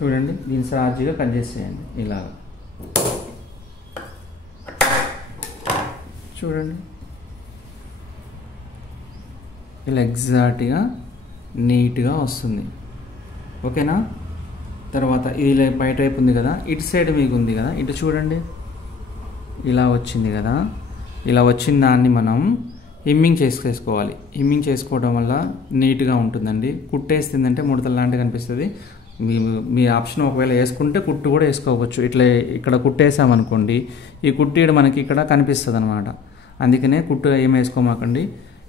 చూడండి, దీన్ని సార్జీగా కట్ చేసేయండి ఇలాగా. చూడండి, ఇలా ఎగ్జాక్ట్గా నీట్గా వస్తుంది. ఓకేనా? తర్వాత ఇది బయట వైపు ఉంది కదా, ఇటు సైడ్ మీకు ఉంది కదా, ఇటు చూడండి ఇలా వచ్చింది కదా. ఇలా వచ్చిన దాన్ని మనం హిమ్మింగ్ చేసుకోవాలి. హిమ్మింగ్ చేసుకోవడం వల్ల నీట్గా ఉంటుందండి. కుట్టేస్తుందంటే ముడతలు లాంటివి కనిపిస్తుంది. మీ ఆప్షన్ ఒకవేళ వేసుకుంటే కుట్టు కూడా వేసుకోవచ్చు. ఇట్లా ఇక్కడ కుట్టేసామనుకోండి, ఈ కుట్టు మనకి ఇక్కడ కనిపిస్తుంది అనమాట. అందుకనే కుట్టు ఏం వేసుకోమాకండి,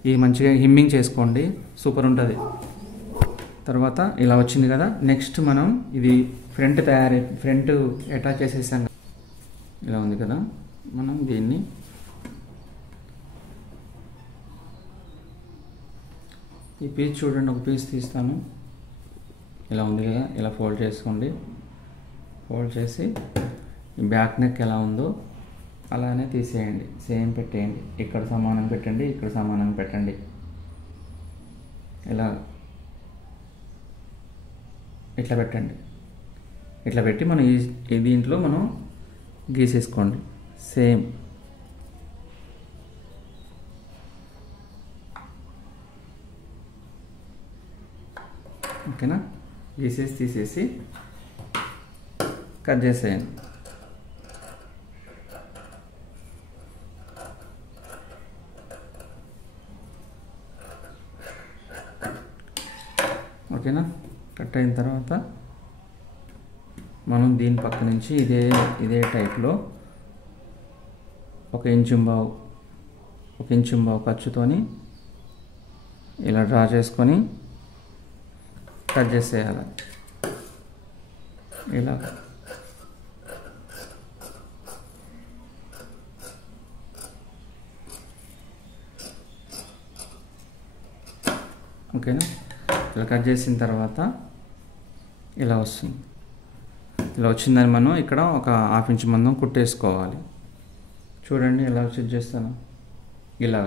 ఈ మంచిగా హిమ్మింగ్ చేసుకోండి, సూపర్ ఉంటుంది. తర్వాత ఇలా వచ్చింది కదా. నెక్స్ట్ మనం ఇది ఫ్రంట్ అటాచ్ చేసేసాం. ఇలా ఉంది కదా, మనం దీన్ని ఈ పీస్ చూడండి, ఒక పీస్ తీస్తాను. ఇలా ఉంది కదా, ఇలా ఫోల్డ్ చేసుకోండి. ఫోల్డ్ చేసి బ్యాక్ నెక్ ఎలా ఉందో అలానే తీసేయండి, సేమ్ పెట్టేయండి. ఇక్కడ సమానం పెట్టండి, ఇక్కడ సమానం పెట్టండి. ఇలా ఇట్లా పెట్టండి. ఇట్లా పెట్టి మనం ఈ దీంట్లో మనం గీసేసుకోండి సేమ్. ఓకేనా? గీసేసి తీసేసి కట్ చేసేయండి. ఓకేనా? కట్ అయిన తర్వాత మనం దీని పక్క నుంచి ఇదే టైప్లో 1 ఇంచు బావు ఖర్చుతోని ఇలా డ్రా చేసుకొని కట్ చేసేయాలి. ఇలా ఓకేనా? ఇలా కట్ చేసిన తర్వాత ఇలా వస్తుంది. ఇలా వచ్చిందని మనం ఇక్కడ ఒక 1/2 ఇంచు మందం కుట్టేసుకోవాలి. చూడండి ఎలా సెట్ చేస్తాను. ఇలా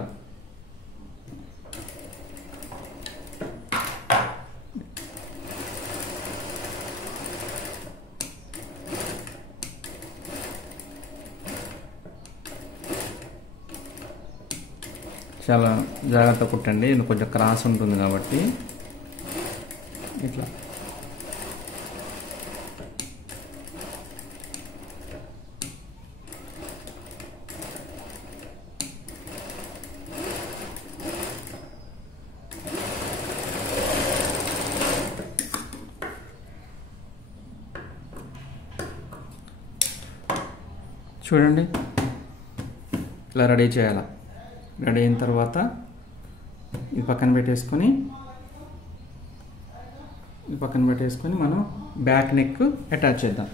చాలా జాగ్రత్త కుట్టండి, ఇది కొంచెం క్రాస్ ఉంటుంది కాబట్టి. ఇట్లా చూడండి, ఇలా రెడీ చేయాలి. రెడీ అయిన తర్వాత ఇది పక్కన పెట్టేసుకొని మనం బ్యాక్ నెక్ అటాచ్ చేద్దాం.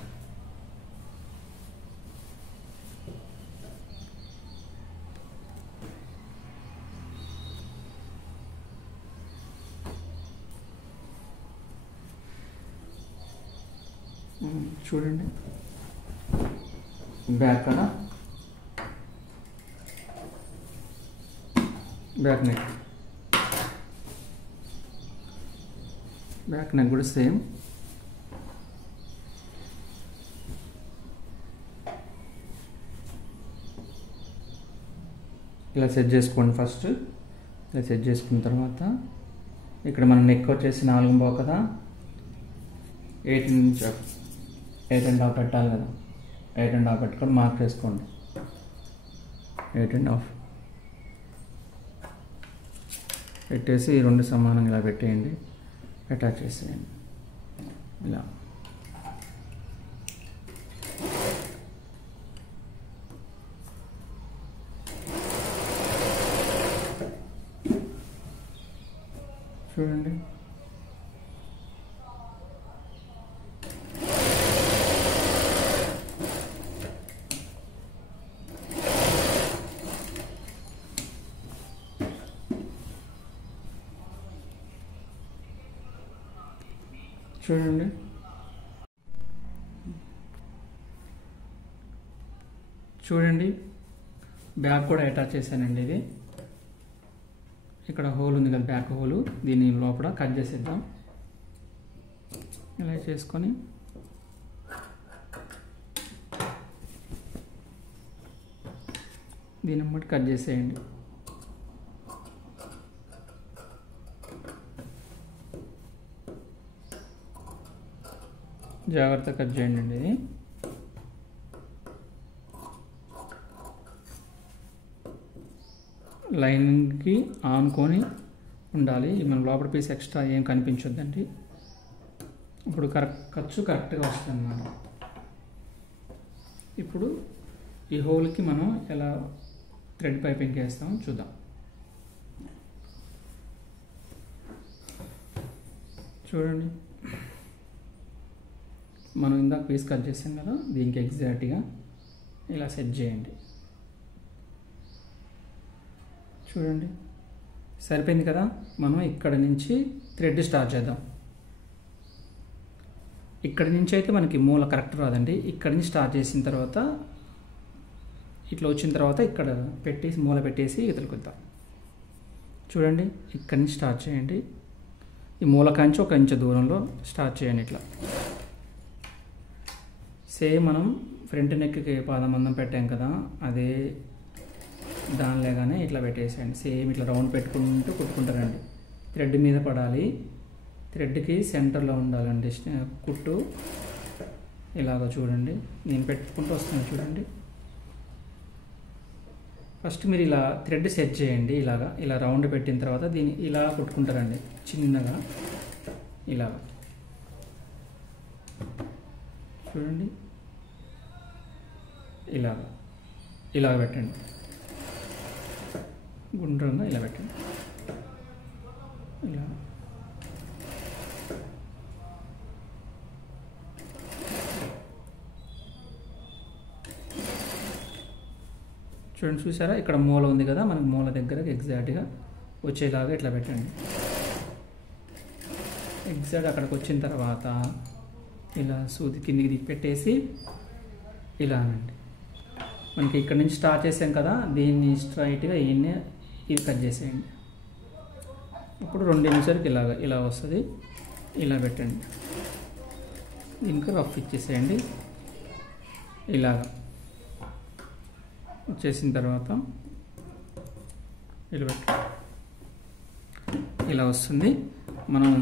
చూడండి, బ్యాక్ కదా, బ్యాక్ నెక్ బ్యాక్ నెక్ కూడా సేమ్. ఇలా సెట్ చేసుకోండి. ఫస్ట్ ఇలా సెట్ చేసుకున్న తర్వాత ఇక్కడ మన నెక్ వచ్చేసి 4.5 కదా, 8.5 పెట్టాలి కదా, 8.5 పెట్టుకొని మార్క్ చేసుకోండి. 8.5 పెట్టేసి ఈ రెండు సమానంగా ఇలా పెట్టేయండి, అటాచ్ చేసేయండి ఇలా. చూడండి చూడండి చూడండి బ్యాక్ కూడా అటాచ్ చేశానండి. ఇది ఇక్కడ హోల్ ఉంది కదా, బ్యాక్ హోలు, దీని లోపల కట్ చేసేద్దాం. ఇలా చేసుకొని దీని బట్టి కట్ చేసేయండి. జాగ్రత్తగా కట్ చేయండి అండి. ఇది లైన్కి ఆనుకొని ఉండాలి. మన లోపల పీస్ ఎక్స్ట్రా ఏం కనిపించొద్దండి. ఇప్పుడు ఖర్చు కరెక్ట్గా వస్తుంది అన్నమాట. ఇప్పుడు ఈ హోల్కి మనం ఎలా థ్రెడ్ పైపింగ్ వేస్తాం చూద్దాం. చూడండి మనం ఇందాక పీస్ కట్ చేసాం కదా, దీనికి ఎగ్జాక్ట్గా ఇలా సెట్ చేయండి. చూడండి సరిపోయింది కదా. మనం ఇక్కడ నుంచి థ్రెడ్ స్టార్ట్ చేద్దాం. ఇక్కడ నుంచి అయితే మనకి మూల కరెక్ట్ రాదండి. ఇక్కడ నుంచి స్టార్ట్ చేసిన తర్వాత ఇట్లా వచ్చిన తర్వాత ఇక్కడ పెట్టేసి మూల పెట్టేసి ఇతలుకొద్దాం. చూడండి ఇక్కడ నుంచి స్టార్ట్ చేయండి. ఈ మూల కాంచి 1 ఇంచు దూరంలో స్టార్ట్ చేయండి. ఇట్లా సేమ్ మనం ఫ్రంట్ నెక్కి పాదమందం పెట్టాం కదా, అదే దానిలాగానే ఇట్లా పెట్టేసేయండి. సేమ్ ఇట్లా రౌండ్ పెట్టుకుంటూ కుట్టుకుంటారండి. థ్రెడ్ మీద పడాలి, థ్రెడ్కి సెంటర్లో ఉండాలండి కుట్టు. ఇలాగ చూడండి నేను పెట్టుకుంటూ వస్తాను. చూడండి ఫస్ట్ మీరు ఇలా థ్రెడ్ సెట్ చేయండి. ఇలా రౌండ్ పెట్టిన తర్వాత దీన్ని ఇలా కుట్టుకుంటారండి చిన్నగా. ఇలాగ చూడండి, ఇలాగ పెట్టండి. గుండ్రంగా ఇలా పెట్టండి. ఇలా చూడండి, చూసారా ఇక్కడ మూల ఉంది కదా, మనకు మూల దగ్గరకు ఎగ్జాక్ట్గా వచ్చేలాగా ఇట్లా పెట్టండి. ఎగ్జాక్ట్ అక్కడికి వచ్చిన తర్వాత ఇలా సూది కిందికి పెట్టేసి ఇలా అనండి. మనకి ఇక్కడ నుంచి స్టార్ట్ చేసాం కదా, దీన్ని స్ట్రైట్గా ఇది కట్ చేసేయండి. ఇప్పుడు 2 నిమిషాలకి ఇలా వస్తుంది. ఇలా పెట్టండి. దీనికి రఫ్ ఇచ్చేసేయండి. ఇలాగా వచ్చేసిన తర్వాత ఇలా పెట్టండి. ఇలా వస్తుంది. మనం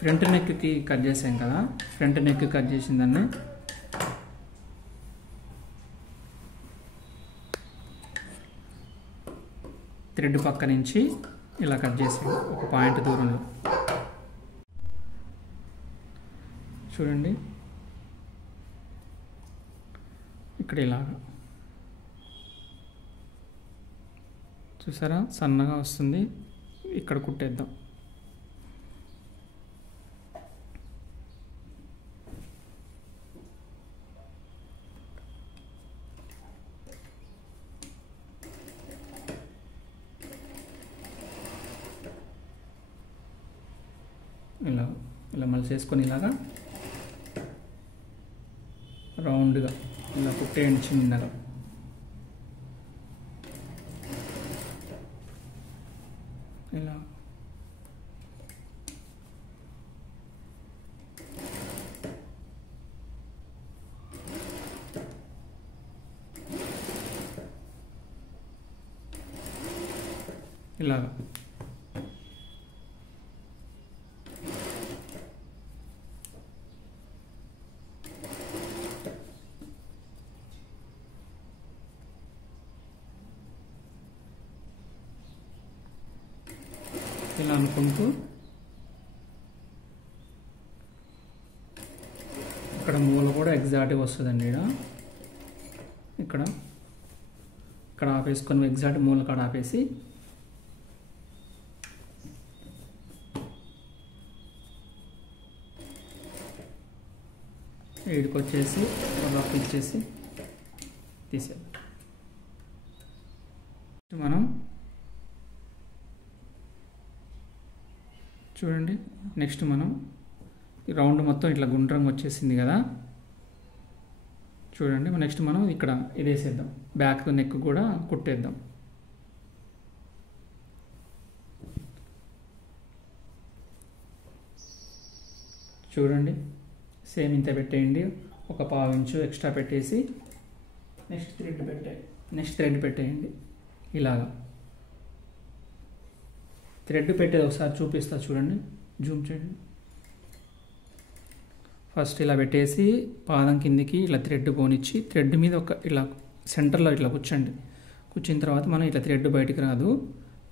ఫ్రంట్ నెక్కి కట్ చేసాం కదా, ఫ్రంట్ నెక్ కట్ చేసిన దాన్ని థ్రెడ్ పక్క నుంచి ఇలా కట్ చేసేయండి 1 పాయింట్ దూరంలో. చూడండి ఇక్కడ ఇలాగా చూసారా సన్నగా వస్తుంది. ఇక్కడ కుట్టేద్దాం. ఇలా మళ్ళీ చేసుకొని ఇలాగా రౌండ్గా ఇలా కుట్టేయండి చిన్నగా. ఇలా ఇలాగా ఇలా అనుకుంటూ ఇక్కడ మూల కూడా ఎగ్జాక్ట్గా వస్తుందండి. ఇక్కడ ఆపేసుకొని ఎగ్జాక్ట్ మూల కాడ ఆపేసి వీడికి వచ్చేసి రఫ్ ఇచ్చేసి తీసే మనం చూడండి. నెక్స్ట్ మనం ఈ రౌండ్ మొత్తం ఇట్లా గుండ్రంగా వచ్చేసింది కదా. చూడండి, నెక్స్ట్ మనం ఇక్కడ ఇది వేసేద్దాం, బ్యాక్ నెక్ కూడా కుట్టేద్దాం. చూడండి, సేమ్ ఇంత పెట్టేయండి. ఒక పావు ఇంచు ఎక్స్ట్రా పెట్టేసి నెక్స్ట్ థ్రెడ్ పెట్టేయండి. ఇలాగా థ్రెడ్ పెట్టేది ఒకసారి చూపిస్తా చూడండి, జూమ్ చేయండి. ఫస్ట్ ఇలా పెట్టేసి పాదం కిందికి ఇలా థ్రెడ్ పోనిచ్చి థ్రెడ్ మీద ఒక ఇలా సెంటర్లో ఇట్లా కూర్చోండి. కూర్చున్న తర్వాత మనం ఇట్లా థ్రెడ్ బయటికి రాదు.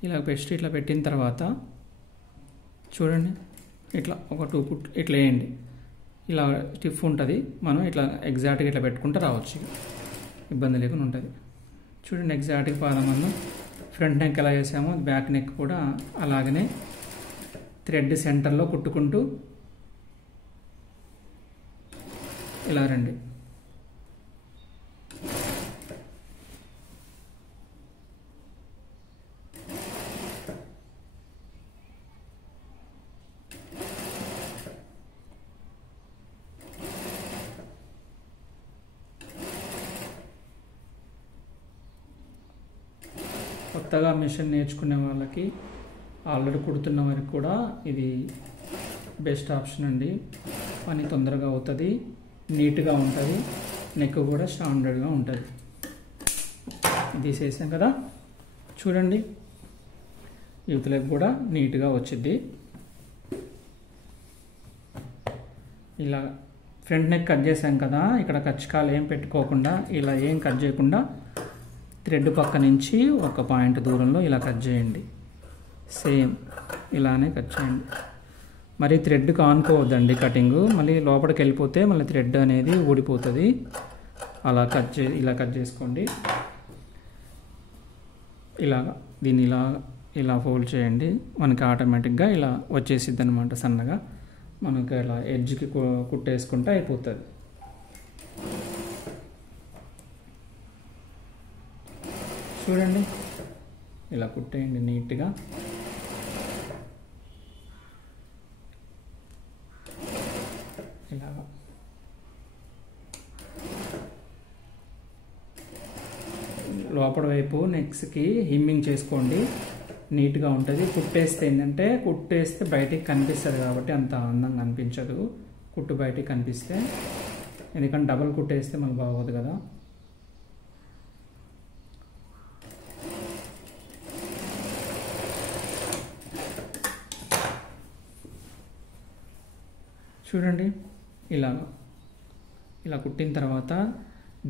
ఇలా పెస్ట్ ఇట్లా పెట్టిన తర్వాత చూడండి, ఇట్లా ఒక 2 కుట్లు ఇట్లా వేయండి. ఇలా స్టిఫ్ ఉంటుంది. మనం ఇట్లా ఎగ్జాక్ట్గా ఇట్లా పెట్టుకుంటూ రావచ్చు, ఇబ్బంది లేకుండా ఉంటుంది. చూడండి, ఎగ్జాక్ట్గా పాదం మనం ఫ్రంట్ నెక్ ఎలా చేసామో బ్యాక్ నెక్ కూడా అలాగనే థ్రెడ్ సెంటర్లో కుట్టుకుంటూ ఇలా రండి. కొత్తగా మిషన్ నేర్చుకునే వాళ్ళకి, ఆల్రెడీ కుడుతున్న వారికి కూడా ఇది బెస్ట్ ఆప్షన్ అండి. పని తొందరగా అవుతుంది, నీట్గా ఉంటుంది, నెక్ కూడా స్టాండర్డ్గా ఉంటుంది. ఇది చేసాం కదా. చూడండి, యూత్లకు కూడా నీట్గా వచ్చింది. ఇలా ఫ్రంట్ నెక్ కట్ చేసాం కదా, ఇక్కడ కచ్చకాలు ఏం పెట్టుకోకుండా ఇలా ఏం కట్ చేయకుండా థ్రెడ్ పక్క నుంచి ఒక పాయింట్ దూరంలో ఇలా కట్ చేయండి. సేమ్ ఇలానే కట్ చేయండి. మరి థ్రెడ్కి ఆనుకోవద్దండి కటింగ్, మళ్ళీ లోపలికి వెళ్ళిపోతే మళ్ళీ థ్రెడ్ అనేది ఊడిపోతుంది. అలా ఇలా కట్ చేసుకోండి. ఇలాగా దీన్ని ఇలా ఫోల్డ్ చేయండి. మనకి ఆటోమేటిక్గా ఇలా వచ్చేసిద్ది అనమాట. సన్నగా మనకి ఇలా ఎడ్జ్కి కుట్టేసుకుంటే అయిపోతుంది. చూడండి, ఇలా కుట్టేయండి నీట్గా. ఇలాగా లోపల వైపు నెక్స్కి హిమ్మింగ్ చేసుకోండి, నీట్గా ఉంటుంది. కుట్టేస్తే బయటికి కనిపిస్తుంది కాబట్టి అంత అందంగా అనిపించదు. కుట్టు బయటికి కనిపిస్తే, ఎందుకంటే డబల్ కుట్టేస్తే మనకు బాగోదు కదా. చూడండి, ఇలా కుట్టిన తర్వాత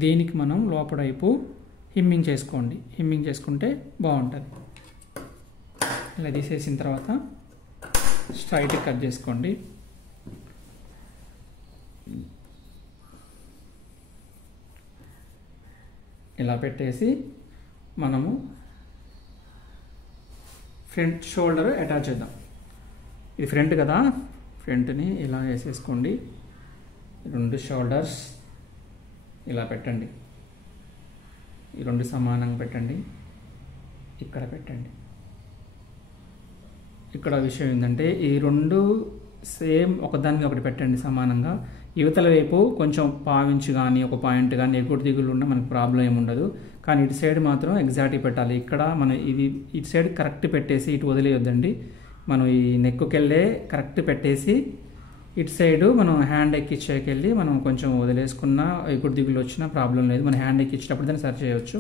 దీనికి మనం లోపల వైపు హిమ్మింగ్ చేసుకోండి. హిమ్మింగ్ చేసుకుంటే బాగుంటుంది. ఇలా తీసేసిన తర్వాత స్ట్రైట్గా కట్ చేసుకోండి. ఇలా పెట్టేసి మనము ఫ్రంట్ షోల్డర్ అటాచ్ చేద్దాం. ఇది ఫ్రంట్ కదా, ఫ్రంట్ని ఇలా వేసేసుకోండి. 2 షోల్డర్స్ ఇలా పెట్టండి. ఈ 2 సమానంగా పెట్టండి. ఇక్కడ పెట్టండి. ఇక్కడ విషయం ఏంటంటే ఈ 2 సేమ్ ఒకదానికి ఒకటి పెట్టండి సమానంగా. యువతల వైపు కొంచెం పావించి కానీ ఒక పాయింట్ కానీ ఎగుడు దిగులు ఉన్న మనకు ప్రాబ్లం ఏమి ఉండదు. కానీ ఇటు సైడ్ మాత్రం ఎగ్జాక్ట్గా పెట్టాలి. ఇక్కడ మనం ఇటు సైడ్ కరెక్ట్ పెట్టేసి ఇటు వదిలేయొద్దండి. మనం ఈ నెక్కి వెళ్ళే కరెక్ట్ పెట్టేసి ఇటు సైడు మనం హ్యాండ్ ఎక్కిచ్చేకెళ్ళి మనం కొంచెం వదిలేసుకున్న ఎగుడు దిగులు వచ్చినా ప్రాబ్లం లేదు. మనం హ్యాండ్ ఎక్కిచ్చేటప్పుడు దాన్ని సరి చేయవచ్చు.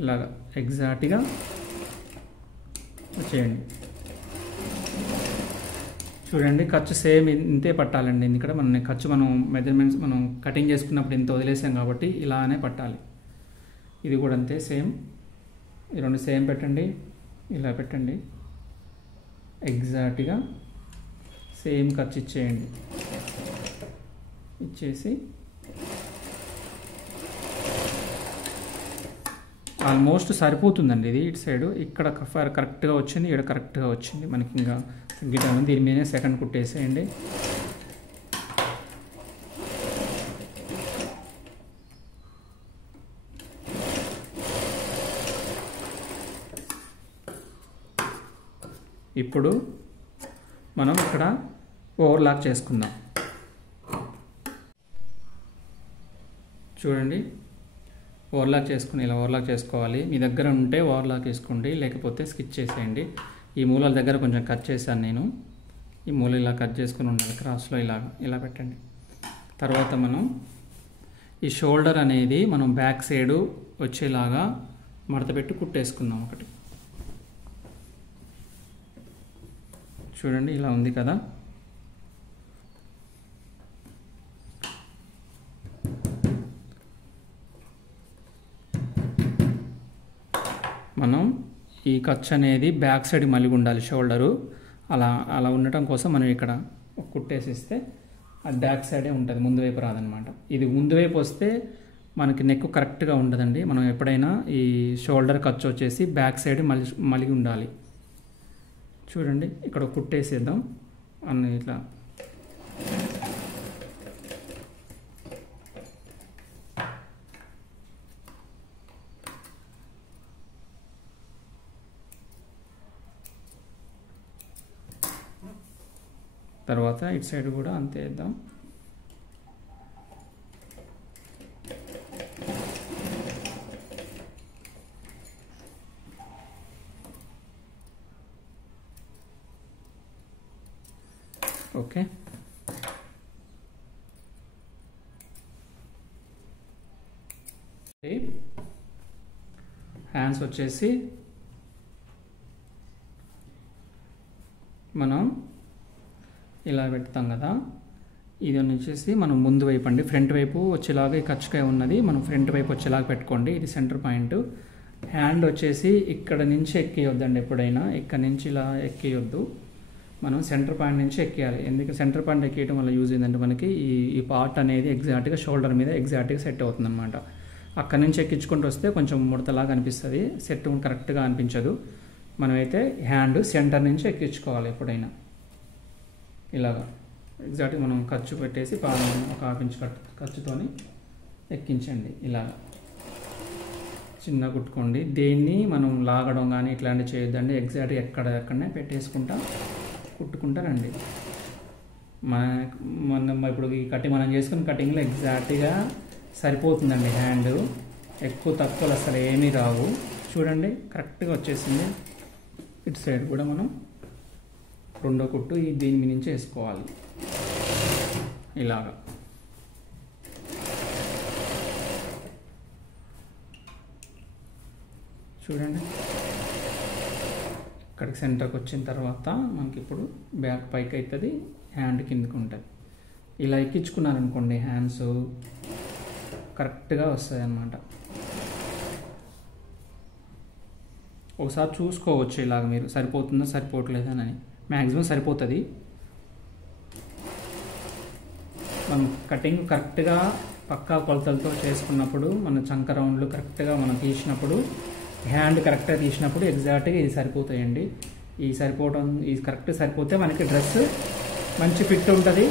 ఇలాగా ఎగ్జాక్ట్గా చేయండి. చూడండి ఖర్చు సేమ్ ఇంతే పట్టాలండి. ఇక్కడ ఖర్చు మనం మెజర్మెంట్స్ మనం కటింగ్ చేసుకున్నప్పుడు ఇంత వదిలేసాం కాబట్టి ఇలానే పట్టాలి. ఇది కూడా అంతే సేమ్. ఈ రెండు సేమ్ పెట్టండి, ఇలా పెట్టండి, ఎగ్జాక్ట్గా సేమ్ ఖర్చు ఇచ్చేయండి. ఇచ్చేసి ఆల్మోస్ట్ సరిపోతుందండి ఇది. ఇటు సైడు ఇక్కడ కరెక్ట్గా వచ్చింది, ఇక్కడ కరెక్ట్గా వచ్చింది. మనకి ఇంకా తగ్గిటాను. దీని మీదే సెకండ్ కుట్టేసేయండి. ఇప్పుడు మనం ఇక్కడ ఓవర్లాక్ చేసుకుందాం. చూడండి, ఓవర్లాక్ చేసుకుని ఇలా ఓవర్లాక్ చేసుకోవాలి. మీ దగ్గర ఉంటే ఓవర్లాక్ వేసుకోండి, లేకపోతే స్కిచ్ చేసేయండి. ఈ మూలల దగ్గర కొంచెం కట్ చేశాను నేను. ఈ మూల ఇలా కట్ చేసుకుని ఉండాలి, క్రాస్లో ఇలా పెట్టండి. తర్వాత మనం ఈ షోల్డర్ అనేది మనం బ్యాక్ సైడు వచ్చేలాగా మడత పెట్టి కుట్టేసుకుందాం ఒకటి. చూడండి, ఇలా ఉంది కదా. మనం ఈ ఖర్చు అనేది బ్యాక్ సైడ్ మలిగి ఉండాలి షోల్డరు. అలా ఉండటం కోసం మనం ఇక్కడ కుట్టేసిస్తే అది బ్యాక్ సైడే ఉంటుంది, ముందు వైపు రాదనమాట. ఇది ముందు వైపు వస్తే మనకి నెక్ కరెక్ట్గా ఉండదండి. మనం ఎప్పుడైనా ఈ షోల్డర్ ఖర్చు వచ్చేసి బ్యాక్ సైడ్ మలిగి ఉండాలి. చూడండి, ఇక్కడ కుట్టేసేద్దాం అన్ని ఇట్లా. తర్వాత ఇటు సైడ్ కూడా అంతే వేద్దాం. ఓకే, హ్యాండ్స్ వచ్చేసి మనం ఇలా పెడతాం కదా. ఇది వచ్చేసి మనం ముందు వైపు అండి, ఫ్రంట్ వైపు వచ్చేలాగా ఈ ఖర్చుకాయ ఉన్నది మనం ఫ్రంట్ వైపు వచ్చేలాగా పెట్టుకోండి. ఇది సెంటర్ పాయింట్. హ్యాండ్ వచ్చేసి ఇక్కడ నుంచి ఎక్కియొద్దండి, ఎప్పుడైనా ఇక్కడ నుంచి ఇలా ఎక్కియొద్దు. మనం సెంటర్ పాయింట్ నుంచి ఎక్కియాలి. ఎందుకంటే సెంటర్ పాయింట్ ఎక్కియడం వల్ల యూజ్ ఏంటంటే మనకి ఈ పార్ట్ అనేది ఎగ్జాక్ట్గా షోల్డర్ మీద ఎగ్జాక్ట్గా సెట్ అవుతుంది అనమాట. అక్కడ నుంచి ఎక్కించుకుంటూ వస్తే కొంచెం ముడతలాగా అనిపిస్తుంది, సెట్ కరెక్ట్గా అనిపించదు. మనమైతే హ్యాండ్ సెంటర్ నుంచి ఎక్కించుకోవాలి ఎప్పుడైనా. ఇలాగా ఎగ్జాక్ట్గా మనం ఖర్చు పెట్టేసి పాదం ఒక హాఫ్ ఇంచ్ ఖర్చుతోని ఎక్కించండి. ఇలాగా చిన్న కుట్టుకోండి. దేన్ని మనం లాగడం కానీ ఇట్లాంటివి చేయొద్దండి. ఎగ్జాక్ట్గా ఎక్కడనే పెట్టేసుకుంటా కుట్టుకుంటారండి. ఇప్పుడు ఈ కటింగ్ మనం చేసుకున్న కటింగ్లో ఎగ్జాక్ట్గా సరిపోతుందండి. హ్యాండ్ ఎక్కువ తక్కువలు అసలు ఏమీ రావు. చూడండి, కరెక్ట్గా వచ్చేసింది. ఇటు సైడ్ కూడా మనం రెండో కుట్టు దీని మీద నుంచి వేసుకోవాలి ఇలాగా. చూడండి, ఇక్కడికి సెంటర్కి వచ్చిన తర్వాత మనకి ఇప్పుడు బ్యాక్ పైకి అవుతుంది, హ్యాండ్ కిందకి ఉంటుంది. ఇలా ఎక్కించుకున్నారనుకోండి హ్యాండ్స్ కరెక్ట్గా వస్తాయి అన్నమాట. ఒకసారి చూసుకోవచ్చు ఇలాగ మీరు, సరిపోతుందో సరిపోవట్లేదని. మ్యాక్సిమం సరిపోతుంది. మనం కటింగ్ కరెక్ట్గా పక్కా కొలతలతో చేసుకున్నప్పుడు మన చంక రౌండ్లు కరెక్ట్గా మనం తీసినప్పుడు, హ్యాండ్ కరెక్ట్గా తీసినప్పుడు ఎగ్జాక్ట్గా ఇది సరిపోతాయండి. ఈ కరెక్ట్ సరిపోతే మనకి డ్రెస్ మంచి ఫిట్ ఉంటుంది,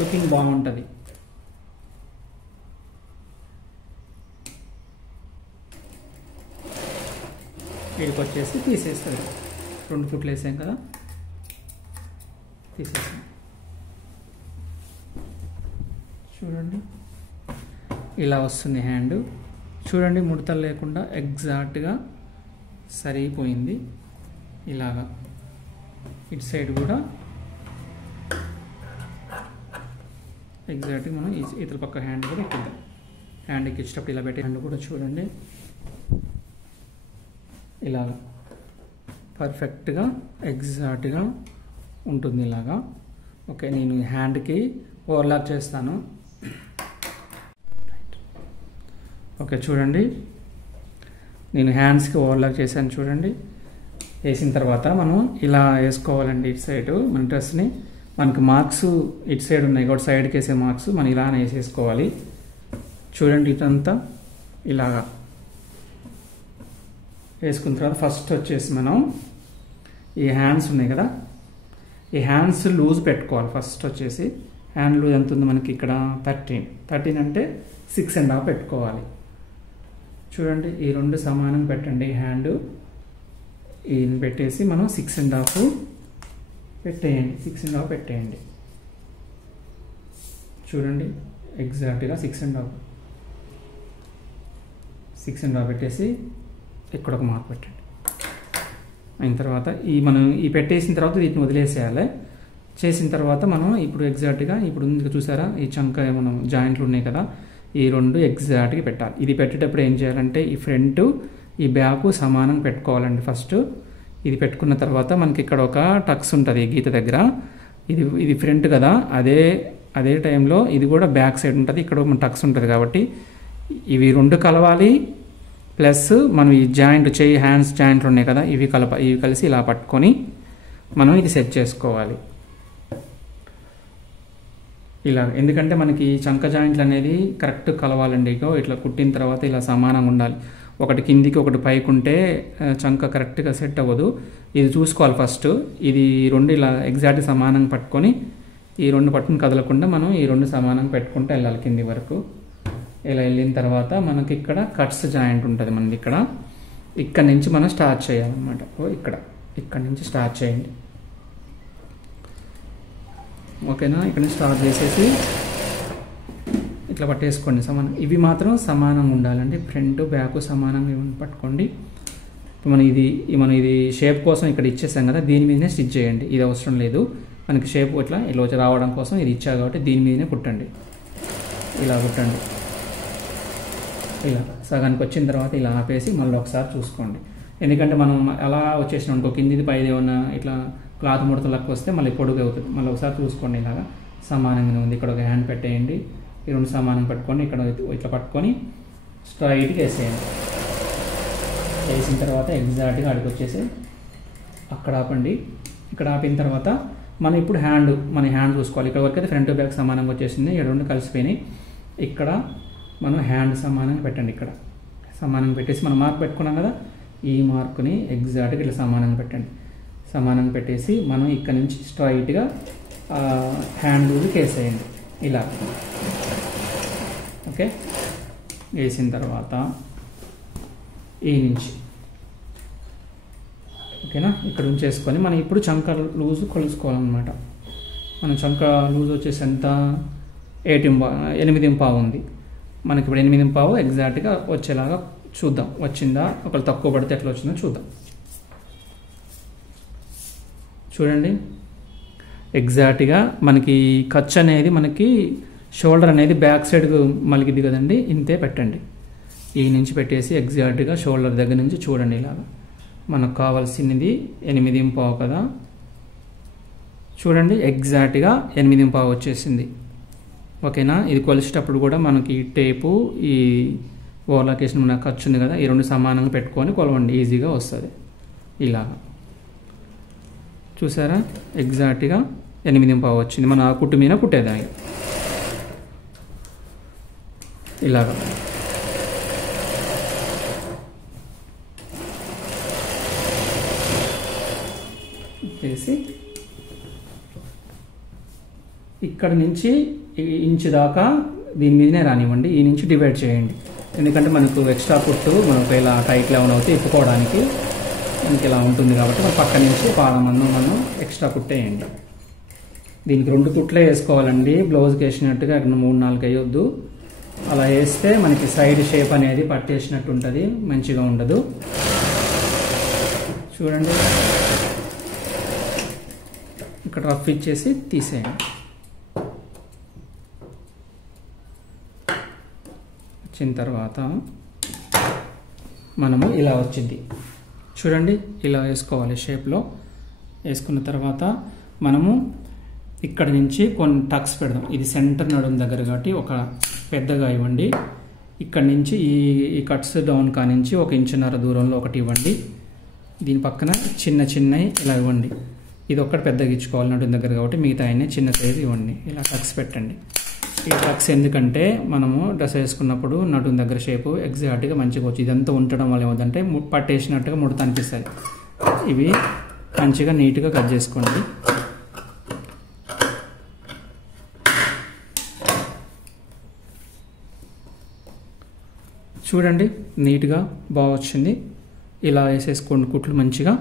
లుకింగ్ బాగుంటుంది. వీడికి వచ్చేసి తీసేస్తుంది. 2 కుట్లు వేసాం కదా, తీసేసాం. చూడండి, ఇలా వస్తుంది హ్యాండ్. చూడండి, ముడతలు లేకుండా ఎగ్జాక్ట్గా సరిపోయింది. ఇలాగా ఇటు సైడ్ కూడా ఎగ్జాక్ట్గా మనం ఇతర పక్క హ్యాండ్ కూడా ఎక్కిద్దాం. హ్యాండ్ ఎక్కించేటప్పుడు ఇలా పెట్టి హ్యాండ్ కూడా చూడండి ఇలాగా పర్ఫెక్ట్గా ఎగ్జాక్ట్గా ఉంటుంది ఇలాగా. ఓకే, నేను హ్యాండ్కి ఓవర్లాక్ చేస్తాను. ఓకే చూడండి, నేను హ్యాండ్స్కి ఓవర్లాక్ చేశాను చూడండి. వేసిన తర్వాత మనం ఇలా వేసుకోవాలండి ఇటు సైడ్ మన డ్రెస్ని. మనకి మార్క్స్ ఇటు సైడ్ ఉన్నాయి కాబట్టి సైడ్కి వేసే మార్క్స్ మనం ఇలానే వేసేసుకోవాలి. చూడండి ఇదంతా ఇలాగా వేసుకున్న తర్వాత ఫస్ట్ వచ్చేసి మనం ఈ హ్యాండ్స్ ఉన్నాయి కదా, ఈ హ్యాండ్స్ లూజ్ పెట్టుకోవాలి. ఫస్ట్ వచ్చేసి హ్యాండ్ లూజ్ ఎంత ఉంది మనకి ఇక్కడ 13 అంటే 6.5 పెట్టుకోవాలి. చూడండి ఈ రెండు సమానంగా పెట్టండి. హ్యాండ్ ఈయన పెట్టేసి మనం 6.5 పెట్టేయండి. 6.5 పెట్టేయండి. చూడండి ఎగ్జాక్ట్గా 6.5 పెట్టేసి ఇక్కడ ఒక మార్క్ పెట్టండి. అయిన తర్వాత మనం ఈ పెట్టేసిన తర్వాత వీటిని వదిలేసేయాలి. చేసిన తర్వాత మనం ఇప్పుడు ఎగ్జాక్ట్గా ఇప్పుడు చూసారా ఈ చంక మనం జాయింట్లు ఉన్నాయి కదా, ఈ రెండు ఎగ్జాక్ట్గా పెట్టాలి. ఇది పెట్టేటప్పుడు ఏం చేయాలంటే ఈ ఫ్రంట్ ఈ బ్యాక్ సమానంగా పెట్టుకోవాలండి. ఫస్ట్ ఇది పెట్టుకున్న తర్వాత మనకి ఇక్కడ ఒక టక్స్ ఉంటుంది గీత దగ్గర. ఇది ఫ్రంట్ కదా, అదే టైంలో ఇది కూడా బ్యాక్ సైడ్ ఉంటుంది. ఇక్కడ మన టక్స్ ఉంటుంది కాబట్టి ఇవి రెండు కలవాలి. ప్లస్ మనం ఈ జాయింట్ హ్యాండ్స్ జాయింట్లు ఉన్నాయి కదా, ఇవి కలిసి ఇలా పట్టుకొని మనం ఇది సెట్ చేసుకోవాలి ఇలా. ఎందుకంటే మనకి చంక జాయింట్లు అనేది కరెక్ట్ కలవాలండి. ఇట్లా కుట్టిన తర్వాత ఇలా సమానంగా ఉండాలి. ఒకటి కిందికి ఒకటి పైకి ఉంటే చంక కరెక్ట్గా సెట్ అవ్వదు. ఇది చూసుకోవాలి ఫస్ట్. ఇది రెండు ఇలా ఎగ్జాక్ట్ సమానంగా పట్టుకొని ఈ రెండు పట్టుకుని కదలకుండా మనం ఈ రెండు సమానంగా పెట్టుకుంటూ వెళ్ళాలి కింది వరకు. ఇలా వెళ్ళిన తర్వాత మనకి ఇక్కడ కట్స్ జాయింట్ ఉంటుంది మనది. ఇక్కడ నుంచి మనం స్టార్ట్ చేయాలన్నమాట. ఇక్కడ నుంచి స్టార్ట్ చేయండి. ఓకేనా, ఇక్కడ నుంచి స్టార్ట్ చేసేసి ఇట్లా పట్టేసుకోండి సమానం. ఇవి మాత్రం సమానంగా ఉండాలండి. ఫ్రంట్ బ్యాక్ సమానంగా పట్టుకోండి. మనం ఇది షేప్ కోసం ఇక్కడ ఇచ్చేసాం కదా, దీని మీదనే స్టిచ్ చేయండి. ఇది అవసరం లేదు మనకి. షేప్ ఇలా రావడం కోసం ఇది ఇచ్చా కాబట్టి దీని మీదనే కుట్టండి. ఇలా కుట్టండి. ఇలా సగానికి వచ్చిన తర్వాత ఇలా ఆపేసి మళ్ళీ ఒకసారి చూసుకోండి. ఎందుకంటే మనం అలా వచ్చేసినాం అనుకో, కిందిది పైది ఏమన్నా ఇట్లా క్లాత్ ముడతలకు వస్తే మళ్ళీ పొడుగు అవుతుంది. మళ్ళీ ఒకసారి చూసుకోండి. ఇలాగా సమానంగానే ఉంది. ఇక్కడ ఒక హ్యాండ్ పెట్టేయండి. ఈ రెండు సమానంగా పట్టుకొని ఇక్కడ ఇట్లా పట్టుకొని స్ట్రైట్గా వేసేయండి. వేసిన తర్వాత ఎగ్జాక్ట్గా అడిగి వచ్చేసి అక్కడ ఆపండి. ఇక్కడ ఆపిన తర్వాత మనం ఇప్పుడు మన హ్యాండ్ చూసుకోవాలి. ఇక్కడ వరకు అయితే ఫ్రంట్ బ్యాక్ సమానంగా వచ్చేసింది. ఈ రెండు కలిసిపోయినాయి. ఇక్కడ మనం హ్యాండ్ సమానంగా పెట్టండి. ఇక్కడ సమానంగా పెట్టేసి మనం మార్క్ పెట్టుకున్నాం కదా, ఈ మార్కుని ఎగ్జాక్ట్గా ఇట్లా సమానంగా పెట్టండి. సమానంగా పెట్టేసి మనం ఇక్కడ నుంచి స్ట్రైట్గా హ్యాండ్ లూజ్కి వేసేయండి ఇలా. ఓకే, వేసిన తర్వాత ఈ నుంచి ఓకేనా ఇక్కడ ఉంచేసుకొని మనం ఇప్పుడు చంక లూజ్ కొలుసుకోవాలన్నమాట. మన చంక లూజ్ వచ్చేసి ఎంత 8.5 ఉంది మనకి. ఇప్పుడు 8.5 ఎగ్జాక్ట్గా వచ్చేలాగా చూద్దాం. వచ్చిందా, ఒకవేళ తక్కువ పడితే ఎట్లా వచ్చిందో చూద్దాం. చూడండి ఎగ్జాక్ట్గా మనకి ఖర్చు అనేది మనకి షోల్డర్ అనేది బ్యాక్ సైడ్ మలిగిద్ది కదండి, ఇంతే పెట్టండి. ఈ నుంచి పెట్టేసి ఎగ్జాక్ట్గా షోల్డర్ దగ్గర నుంచి చూడండి ఇలాగా. మనకు కావాల్సినది 8.5 కదా, చూడండి ఎగ్జాక్ట్గా 8.5 వచ్చేసింది. ఓకేనా, ఇది కొలిచేటప్పుడు కూడా మనకి టేపు ఈ ఓవర్లాక్ వేసిన మన ఖర్చు ఉంది కదా, ఈ రెండు సమానంగా పెట్టుకొని కొలవండి, ఈజీగా వస్తుంది. ఇలాగా చూసారా ఎగ్జాక్ట్గా 8.5 వచ్చింది. మనం ఆ కుట్టు మీద కుట్టేదానికి ఇలాగా. చేసి ఇక్కడ నుంచి ఇంచు దాకా దీని మీదనే రానివ్వండి. ఈ నుంచి డివైడ్ చేయండి. ఎందుకంటే మనకు ఎక్స్ట్రా కుట్టు మనకు ఇలా టైట్ లెవెల్ అవుతే ఇప్పుకోవడానికి మనకి ఇలా ఉంటుంది కాబట్టి మన పక్క నుంచి పాదమందం మనం ఎక్స్ట్రా కుట్టేయండి. దీనికి 2 కుట్లే వేసుకోవాలండి. బ్లౌజ్కి వేసినట్టుగా 3-4 వేయొద్దు. అలా వేస్తే మనకి సైడ్ షేప్ అనేది పట్టేసినట్టు ఉంటుంది, మంచిగా ఉండదు. చూడండి ఇక్కడ రఫ్ ఇచ్చేసి తీసేయండి. వచ్చిన తర్వాత మనము ఇలా వచ్చింది. చూడండి ఇలా వేసుకోవాలి షేప్లో. వేసుకున్న తర్వాత మనము ఇక్కడ నుంచి కొన్ని టక్స్ పెడదాం. ఇది సెంటర్ నడుము దగ్గర కాబట్టి ఒక పెద్దగా ఇవ్వండి. ఇక్కడ నుంచి ఈ కట్స్ డౌన్ కానించి 1 ఇంచున్నర దూరంలో ఒకటి ఇవ్వండి. దీని పక్కన చిన్నవి ఇలా ఇవ్వండి. ఇది ఒక్కటి పెద్దగా ఇచ్చుకోవాలి నడుము దగ్గర కాబట్టి, మిగతా అన్నీ చిన్న సైజు ఇవ్వండి. ఇలా టక్స్ పెట్టండి. ఈ టక్స్ ఎందుకంటే మనము డ్రెస్ వేసుకున్నప్పుడు నడుము దగ్గర షేపు ఎగ్జాక్ట్గా మంచిగా వచ్చి, ఇదంతా ఉండడం వల్ల ఏమవుతుందంటే పట్టేసినట్టుగా ముడత అనిపిస్తుంది. ఇవి మంచిగా నీట్గా కట్ చేసుకోండి. చూడండి నీట్గా బాగా వచ్చింది. ఇలా వేసేసుకోండి కుట్లు మంచిగా,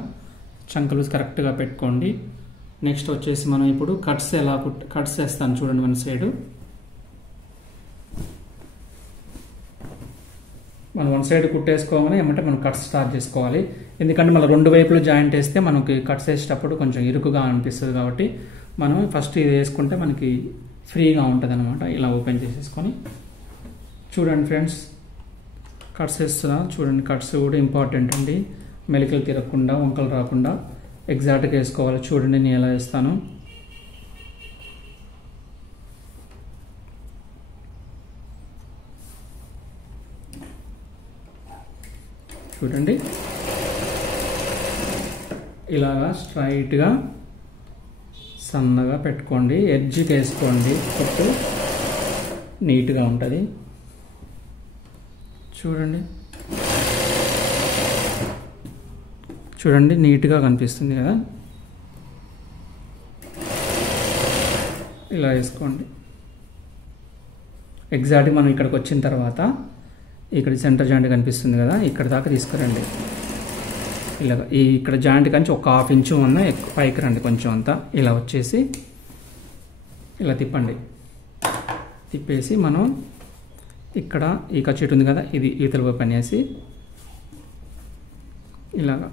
చంకలు కరెక్ట్గా పెట్టుకోండి. నెక్స్ట్ వచ్చేసి మనం ఇప్పుడు కట్స్ వేస్తాను చూడండి. మన సైడు మనం వన్ సైడ్ కుట్టేసుకోగానే ఏమంటే మనం కట్స్ స్టార్ట్ చేసుకోవాలి. ఎందుకంటే మనం 2 వైపులు జాయింట్ వేస్తే మనకి కట్స్ వేసేటప్పుడు కొంచెం ఇరుకుగా అనిపిస్తుంది కాబట్టి మనం ఫస్ట్ ఇది వేసుకుంటే మనకి ఫ్రీగా ఉంటుంది అనమాట. ఇలా ఓపెన్ చేసేసుకొని చూడండి ఫ్రెండ్స్, కట్స్ వేస్తున్నా చూడండి. కట్స్ కూడా ఇంపార్టెంట్ అండి. మెలికలు తిరగకుండా, వంకలు రాకుండా ఎగ్జాక్ట్గా వేసుకోవాలి. చూడండి నేను ఎలా వేస్తాను. చూడండి ఇలాగా స్ట్రైట్గా సన్నగా పెట్టుకోండి. ఎడ్జ్కి వేసుకోండి. కుట్టు నీట్గా ఉంటుంది. చూడండి నీట్గా కనిపిస్తుంది కదా. ఇలా వేసుకోండి. ఎగ్జాక్ట్గా మనం ఇక్కడికి వచ్చిన తర్వాత ఇక్కడ సెంటర్ జాయింట్ కనిపిస్తుంది కదా, ఇక్కడ దాకా తీసుకురండి. ఇలా ఇక్కడ జాయింట్ కంచి ఒక 1/2 ఇంచు ఉన్న పైకి రండి కొంచెం అంతా. ఇలా వచ్చేసి ఇలా తిప్పండి. తిప్పేసి మనం ఇక్కడ ఈ కచ్చెట్టు ఉంది కదా, ఇది ఈతల వైపు అనేసి ఇలాగా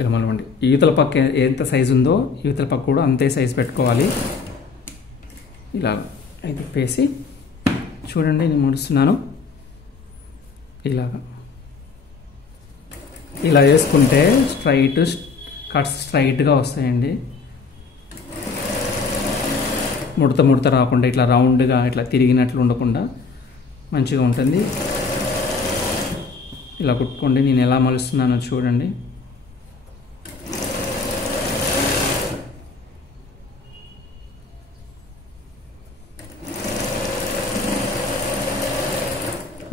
ఇలా మనమండి. ఈతల పక్క ఎంత సైజు ఉందో ఈతల పక్క కూడా అంతే సైజు పెట్టుకోవాలి. ఇలా అది తిప్పేసి చూడండి నేను ముడుస్తున్నాను. ఇలా వేసుకుంటే కట్స్ స్ట్రైట్గా వస్తాయండి. ముడత రాకుండా ఇట్లా రౌండ్గా ఇట్లా తిరిగినట్లు ఉండకుండా మంచిగా ఉంటుంది. ఇలా కుట్టుకోండి. నేను ఎలా మలుస్తున్నానో చూడండి.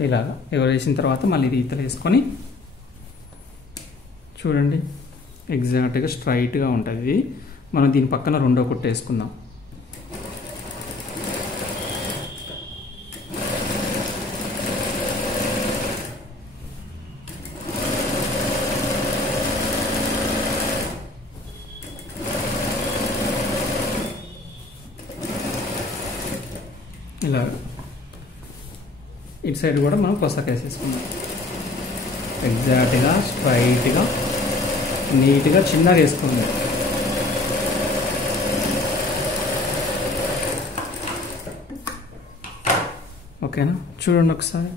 ఇలా ఎవరు వేసిన తర్వాత మళ్ళీ ఇది ఈతలు వేసుకొని చూడండి ఎగ్జాక్ట్గా స్ట్రైట్గా ఉంటుంది. మనం దీని పక్కన 2వ కుట్టు వేసుకుందాం. ఇలా ఇటు సైడ్ కూడా మనం కొసక వేసేసుకుందాం. ఎగ్జాక్ట్గా స్ట్రైట్గా నీట్గా చిన్నగా వేసుకోండి. ఓకేనా? చూడండి ఒకసారి.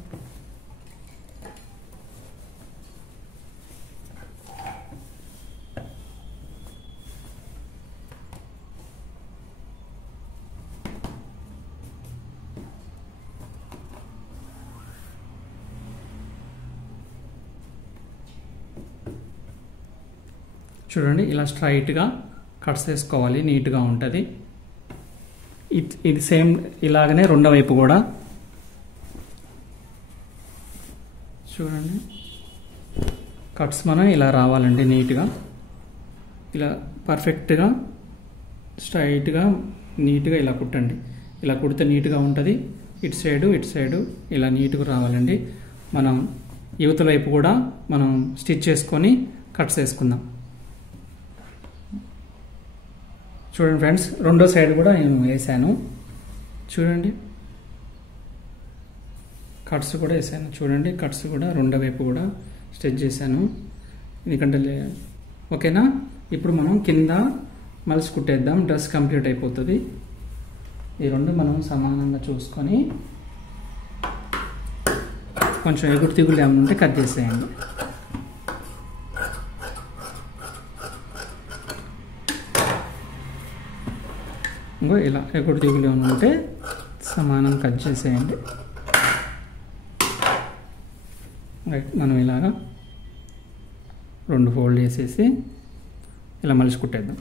చూడండి ఇలా స్ట్రైట్గా కట్స్ వేసుకోవాలి. నీట్గా ఉంటుంది. ఇది సేమ్ ఇలాగనే 2వ వైపు కూడా చూడండి. కట్స్ మనం ఇలా రావాలండి. నీట్గా ఇలా పర్ఫెక్ట్గా స్ట్రైట్గా నీట్గా ఇలా కుట్టండి. ఇలా కుడితే నీట్గా ఉంటుంది. ఇటు సైడు ఇలా నీట్గా రావాలండి. మనం యువతల వైపు కూడా మనం స్టిచ్ చేసుకొని కట్స్ వేసుకుందాం. చూడండి ఫ్రెండ్స్, 2వ సైడ్ కూడా నేను వేసాను. చూడండి కట్స్ కూడా వేసాను. చూడండి కట్స్ కూడా 2వ వైపు కూడా స్టిచ్ చేశాను. ఎందుకంటే ఓకేనా? ఇప్పుడు మనం కింద మలిసి కుట్టేద్దాం. డ్రెస్ కంప్లీట్ అయిపోతుంది. ఈ 2 మనం సమానంగా చూసుకొని కొంచెం ఎగుడు తిగులు ఏమైనా ఉంటే కట్ చేసేయండి. ఇంకో ఇలా ఎగుడు తిగులు ఏమైనా ఉంటే సమానం కట్ చేసేయండి. రైట్, మనం ఇలాగా 2 ఫోల్డ్ చేసేసి ఇలా మలిచి కుట్టేద్దాం.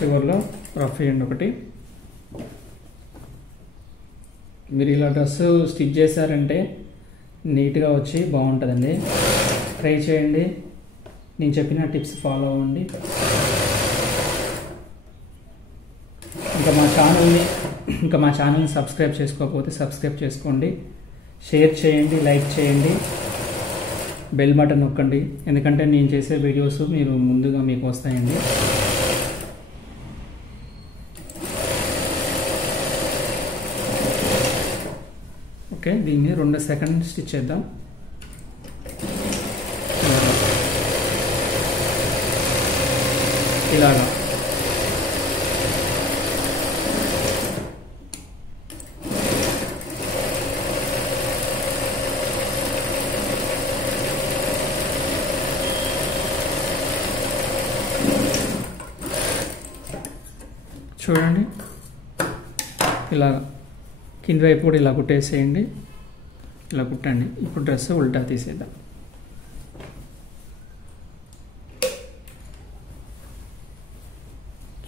చివరిలో రఫ్ హ్యాండ్ ఒకటి. మీరు ఇలా డ్రెస్ స్టిచ్ చేశారంటే నీట్గా వచ్చి బాగుంటుందండి. ట్రై చేయండి, నేను చెప్పిన టిప్స్ ఫాలో అవ్వండి. ఇంకా మా ఛానల్ని సబ్స్క్రైబ్ చేసుకోకపోతే సబ్స్క్రైబ్ చేసుకోండి, షేర్ చేయండి, లైక్ చేయండి, బెల్ బటన్ నొక్కండి. ఎందుకంటే నేను చేసే వీడియోస్ మీరు ముందుగా మీకు వస్తాయండి. ఓకే, దీన్ని 2 సెకండ్ స్టిచ్ చేద్దాం. ఇలాగా చూడండి. ఇలా కింది వైపు కూడా ఇలా కుట్టేసేయండి, ఇలా కుట్టండి. ఇప్పుడు డ్రెస్ ఉల్టా తీసేద్దాం.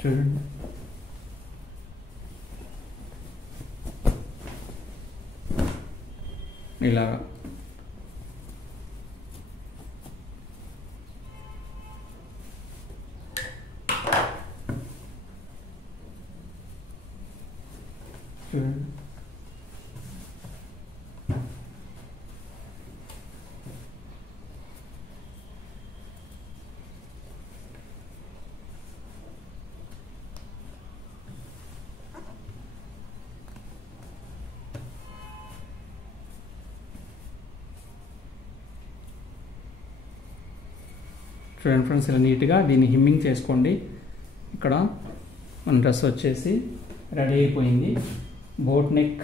చూడండి, ఇలాగా చూడండి. చూడండి ఫ్రెండ్స్, ఇలా నీట్గా దీన్ని హిమ్మింగ్ చేసుకోండి. ఇక్కడ మన డ్రెస్ వచ్చేసి రెడీ అయిపోయింది. బోట్ నెక్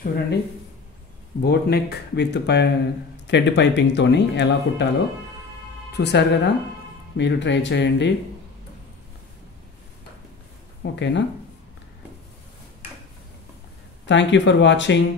చూడండి, బోట్ నెక్ విత్ థ్రెడ్ పైపింగ్తోని ఎలా కుట్టాలో చూసారు కదా. మీరు ట్రై చేయండి, ఓకేనా? Thank you for watching.